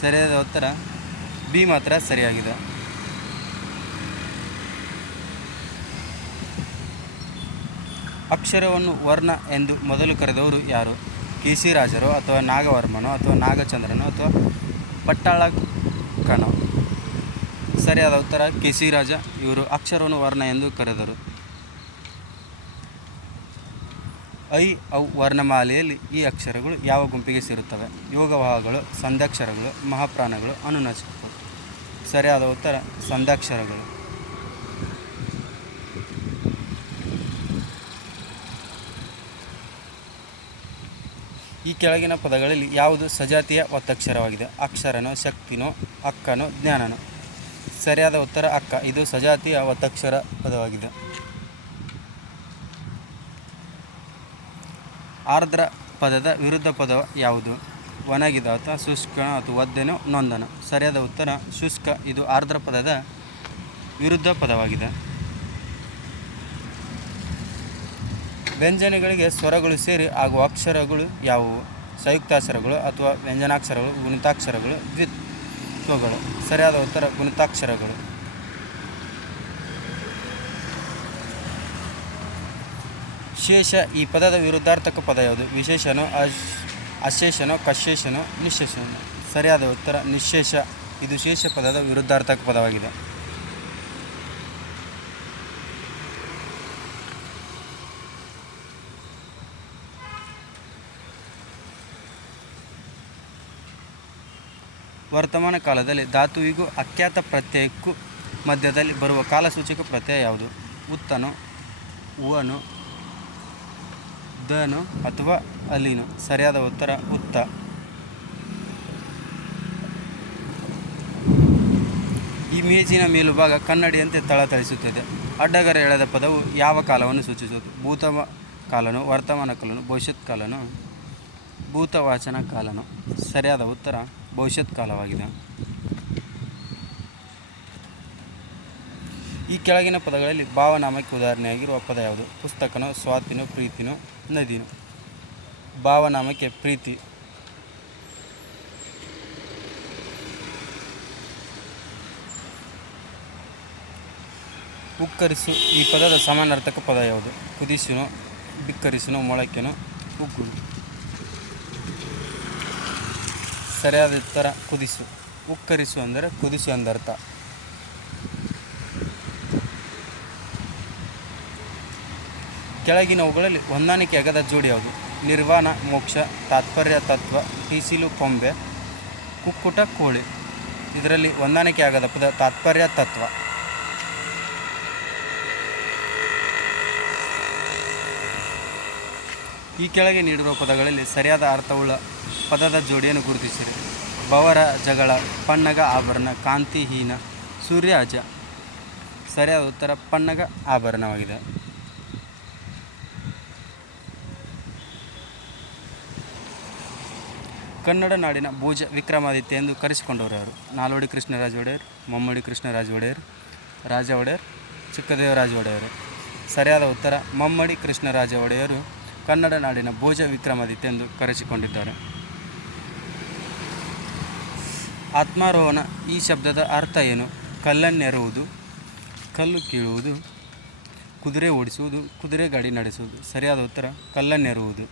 ಸರಿಯಾದ ಉತ್ತರ ಬಿ ಮಾತ್ರ ಸರಿಯಾಗಿದೆ. ಅಕ್ಷರವನ್ನು ವರ್ಣ ಎಂದು ಮೊದಲು ಕರೆದವರು ಯಾರು? ಕೇಶಿರಾಜರು ಅಥವಾ ನಾಗವರ್ಮನೋ ಅಥವಾ ನಾಗಚಂದ್ರನೋ ಅಥವಾ ಪಟ್ಟಾಳಕನೋ? ಸರಿಯಾದ ಉತ್ತರ ಕೇಶಿರಾಜ. ಇವರು ಅಕ್ಷರವನ್ನು ವರ್ಣ ಎಂದು ಕರೆದರು. ಐ ಔ ವರ್ಣಮಾಲೆಯಲ್ಲಿ ಈ ಅಕ್ಷರಗಳು ಯಾವ ಗುಂಪಿಗೆ ಸೇರುತ್ತವೆ? ಯೋಗವಾಹಗಳು, ಸಂಧ್ಯಾಕ್ಷರಗಳು, ಮಹಾಪ್ರಾಣಗಳು, ಅನುನಾಸಿಕಗಳು. ಸರಿಯಾದ ಉತ್ತರ ಸಂಧ್ಯಾಕ್ಷರಗಳು. ಈ ಕೆಳಗಿನ ಪದಗಳಲ್ಲಿ ಯಾವುದು ಸಜಾತಿಯ ಒತ್ತಕ್ಷರವಾಗಿದೆ? ಅಕ್ಷರನೋ, ಶಕ್ತಿನೋ, ಅಕ್ಕನೋ, ಜ್ಞಾನನೋ? ಸರಿಯಾದ ಉತ್ತರ ಅಕ್ಕ. ಇದು ಸಜಾತಿಯ ಒತ್ತಕ್ಷರ ಪದವಾಗಿದೆ. ಆರ್ದ್ರ ಪದದ ವಿರುದ್ಧ ಪದ ಯಾವುದು? ಒಣಗಿದ ಅಥವಾ ಶುಷ್ಕನೋ ಅಥವಾ ಒದ್ದೆನೋ, ನೊಂದನೋ? ಸರಿಯಾದ ಉತ್ತರ ಶುಷ್ಕ. ಇದು ಆರ್ದ್ರ ಪದದ ವಿರುದ್ಧ ಪದವಾಗಿದೆ. ವ್ಯಂಜನಗಳಿಗೆ ಸ್ವರಗಳು ಸೇರಿ ಆಗುವ ಅಕ್ಷರಗಳು ಯಾವುವು? ಸಂಯುಕ್ತಾಕ್ಷರಗಳು ಅಥವಾ ವ್ಯಂಜನಾಕ್ಷರಗಳು, ಗುಣಿತಾಕ್ಷರಗಳು, ದ್ವಿತ್ವಗಳು? ಸರಿಯಾದ ಉತ್ತರ ಗುಣಿತಾಕ್ಷರಗಳು. ಶೇಷ ಈ ಪದದ ವಿರುದ್ಧಾರ್ಥಕ ಪದ ಯಾವುದು? ವಿಶೇಷನೋ, ಅಶೇಷನೋ, ಕಶೇಷನೋ, ನಿಶೇಷನೋ? ಸರಿಯಾದ ಉತ್ತರ ನಿಶೇಷ. ಇದು ಶೇಷ ಪದದ ವಿರುದ್ಧಾರ್ಥಕ ಪದವಾಗಿದೆ. ವರ್ತಮಾನ ಕಾಲದಲ್ಲಿ ಧಾತುವಿಗೂ ಅಖ್ಯಾತ ಪ್ರತ್ಯಯಕ್ಕೂ ಮಧ್ಯದಲ್ಲಿ ಬರುವ ಕಾಲಸೂಚಕ ಪ್ರತ್ಯಯ ಯಾವುದು? ಉತ್ತನೋ, ಉವನೋ, ದನೋ ಅಥವಾ ಅಲಿನೋ? ಸರಿಯಾದ ಉತ್ತರ ಉತ್ತ. ಈ ಮೇಜಿನ ಮೇಲುಭಾಗ ಕನ್ನಡಿಯಂತೆ ಥಳಥಳಿಸುತ್ತದೆ. ಅಡ್ಡಗರ ಎಳೆದ ಪದವು ಯಾವ ಕಾಲವನ್ನು ಸೂಚಿಸುವುದು? ಭೂತ ಕಾಲನೋ, ವರ್ತಮಾನ ಕಾಲನೋ, ಭವಿಷ್ಯತ್ ಕಾಲನೋ, ಭೂತವಾಚನ ಕಾಲನೋ? ಸರಿಯಾದ ಉತ್ತರ ಭವಿಷ್ಯತ್ ಕಾಲವಾಗಿದೆ. ಈ ಕೆಳಗಿನ ಪದಗಳಲ್ಲಿ ಭಾವನಾಮಕ್ಕೆ ಉದಾಹರಣೆಯಾಗಿರುವ ಪದ ಯಾವುದು? ಪುಸ್ತಕನೋ, ಸ್ವಾತಿನೋ, ಪ್ರೀತಿನೋ, ನದಿನೋ? ಭಾವನಾಮಕ್ಕೆ ಪ್ರೀತಿ. ಉಕ್ಕರಿಸು ಈ ಪದದ ಸಮಾನಾರ್ಥಕ ಪದ ಯಾವುದು? ಕುದಿಸುನೋ, ಬಿಕ್ಕರಿಸುನೋ, ಮೊಳಕೆನೋ, ಉಗ್ಗುರು? ಸರಿಯಾದ ಉತ್ತರ ಕುದಿಸು. ಉಕ್ಕರಿಸು ಅಂದರೆ ಕುದಿಸು ಎಂದರ್ಥ. ಕೆಳಗಿನವುಗಳಲ್ಲಿ ಹೊಂದಾಣಿಕೆಯಾಗದ ಜೋಡಿ ಯಾವುದು? ನಿರ್ವಾಣ ಮೋಕ್ಷ, ತಾತ್ಪರ್ಯ ತತ್ವ, ಟಿಸಿಲು ಕೊಂಬೆ, ಕುಕ್ಕುಟ ಕೋಳಿ? ಇದರಲ್ಲಿ ಹೊಂದಾಣಿಕೆಯಾಗದ ಪದ ತಾತ್ಪರ್ಯ ತತ್ವ. ಈ ಕೆಳಗೆ ನೀಡಿರುವ ಪದಗಳಲ್ಲಿ ಸರಿಯಾದ ಅರ್ಥವುಳ್ಳ ಪದದ ಜೋಡಿಯನ್ನು ಗುರುತಿಸಿರಿ. ಬವರ ಜಗಳ, ಪನ್ನಗ ಆಭರಣ, ಕಾಂತಿಹೀನ, ಸೂರ್ಯಾಜ? ಸರಿಯಾದ ಉತ್ತರ ಪನ್ನಗ ಆಭರಣವಾಗಿದೆ. ಕನ್ನಡ ನಾಡಿನ ಭೋಜ ವಿಕ್ರಮಾದಿತ್ಯ ಎಂದು ಕರೆಸಿಕೊಂಡವರು ಯಾರು? ನಾಲ್ವಡಿ ಕೃಷ್ಣರಾಜ ಒಡೆಯರ್, ಮಮ್ಮಡಿ ಕೃಷ್ಣರಾಜ ಒಡೆಯರ್, ರಾಜ ಒಡೆಯರ್, ಚಿಕ್ಕದೇವರಾಜ ಒಡೆಯರು? ಸರಿಯಾದ ಉತ್ತರ ಮಮ್ಮಡಿ ಕೃಷ್ಣರಾಜ ಒಡೆಯರು ಕನ್ನಡ ನಾಡಿನ ಭೋಜ ವಿಕ್ರಮಾದಿತ್ಯ ಎಂದು ಕರೆಸಿಕೊಂಡಿದ್ದಾರೆ. ಆತ್ಮಾರೋಹಣ ಈ ಶಬ್ದದ ಅರ್ಥ ಏನು? ಕಲ್ಲನ್ನೆರುವುದು, ಕಲ್ಲು ಕೀಳುವುದು, ಕುದುರೆ ಓಡಿಸುವುದು, ಕುದುರೆ ಗಾಡಿ ನಡೆಸುವುದು? ಸರಿಯಾದ ಉತ್ತರ ಕಲ್ಲನ್ನೆರುವುದು.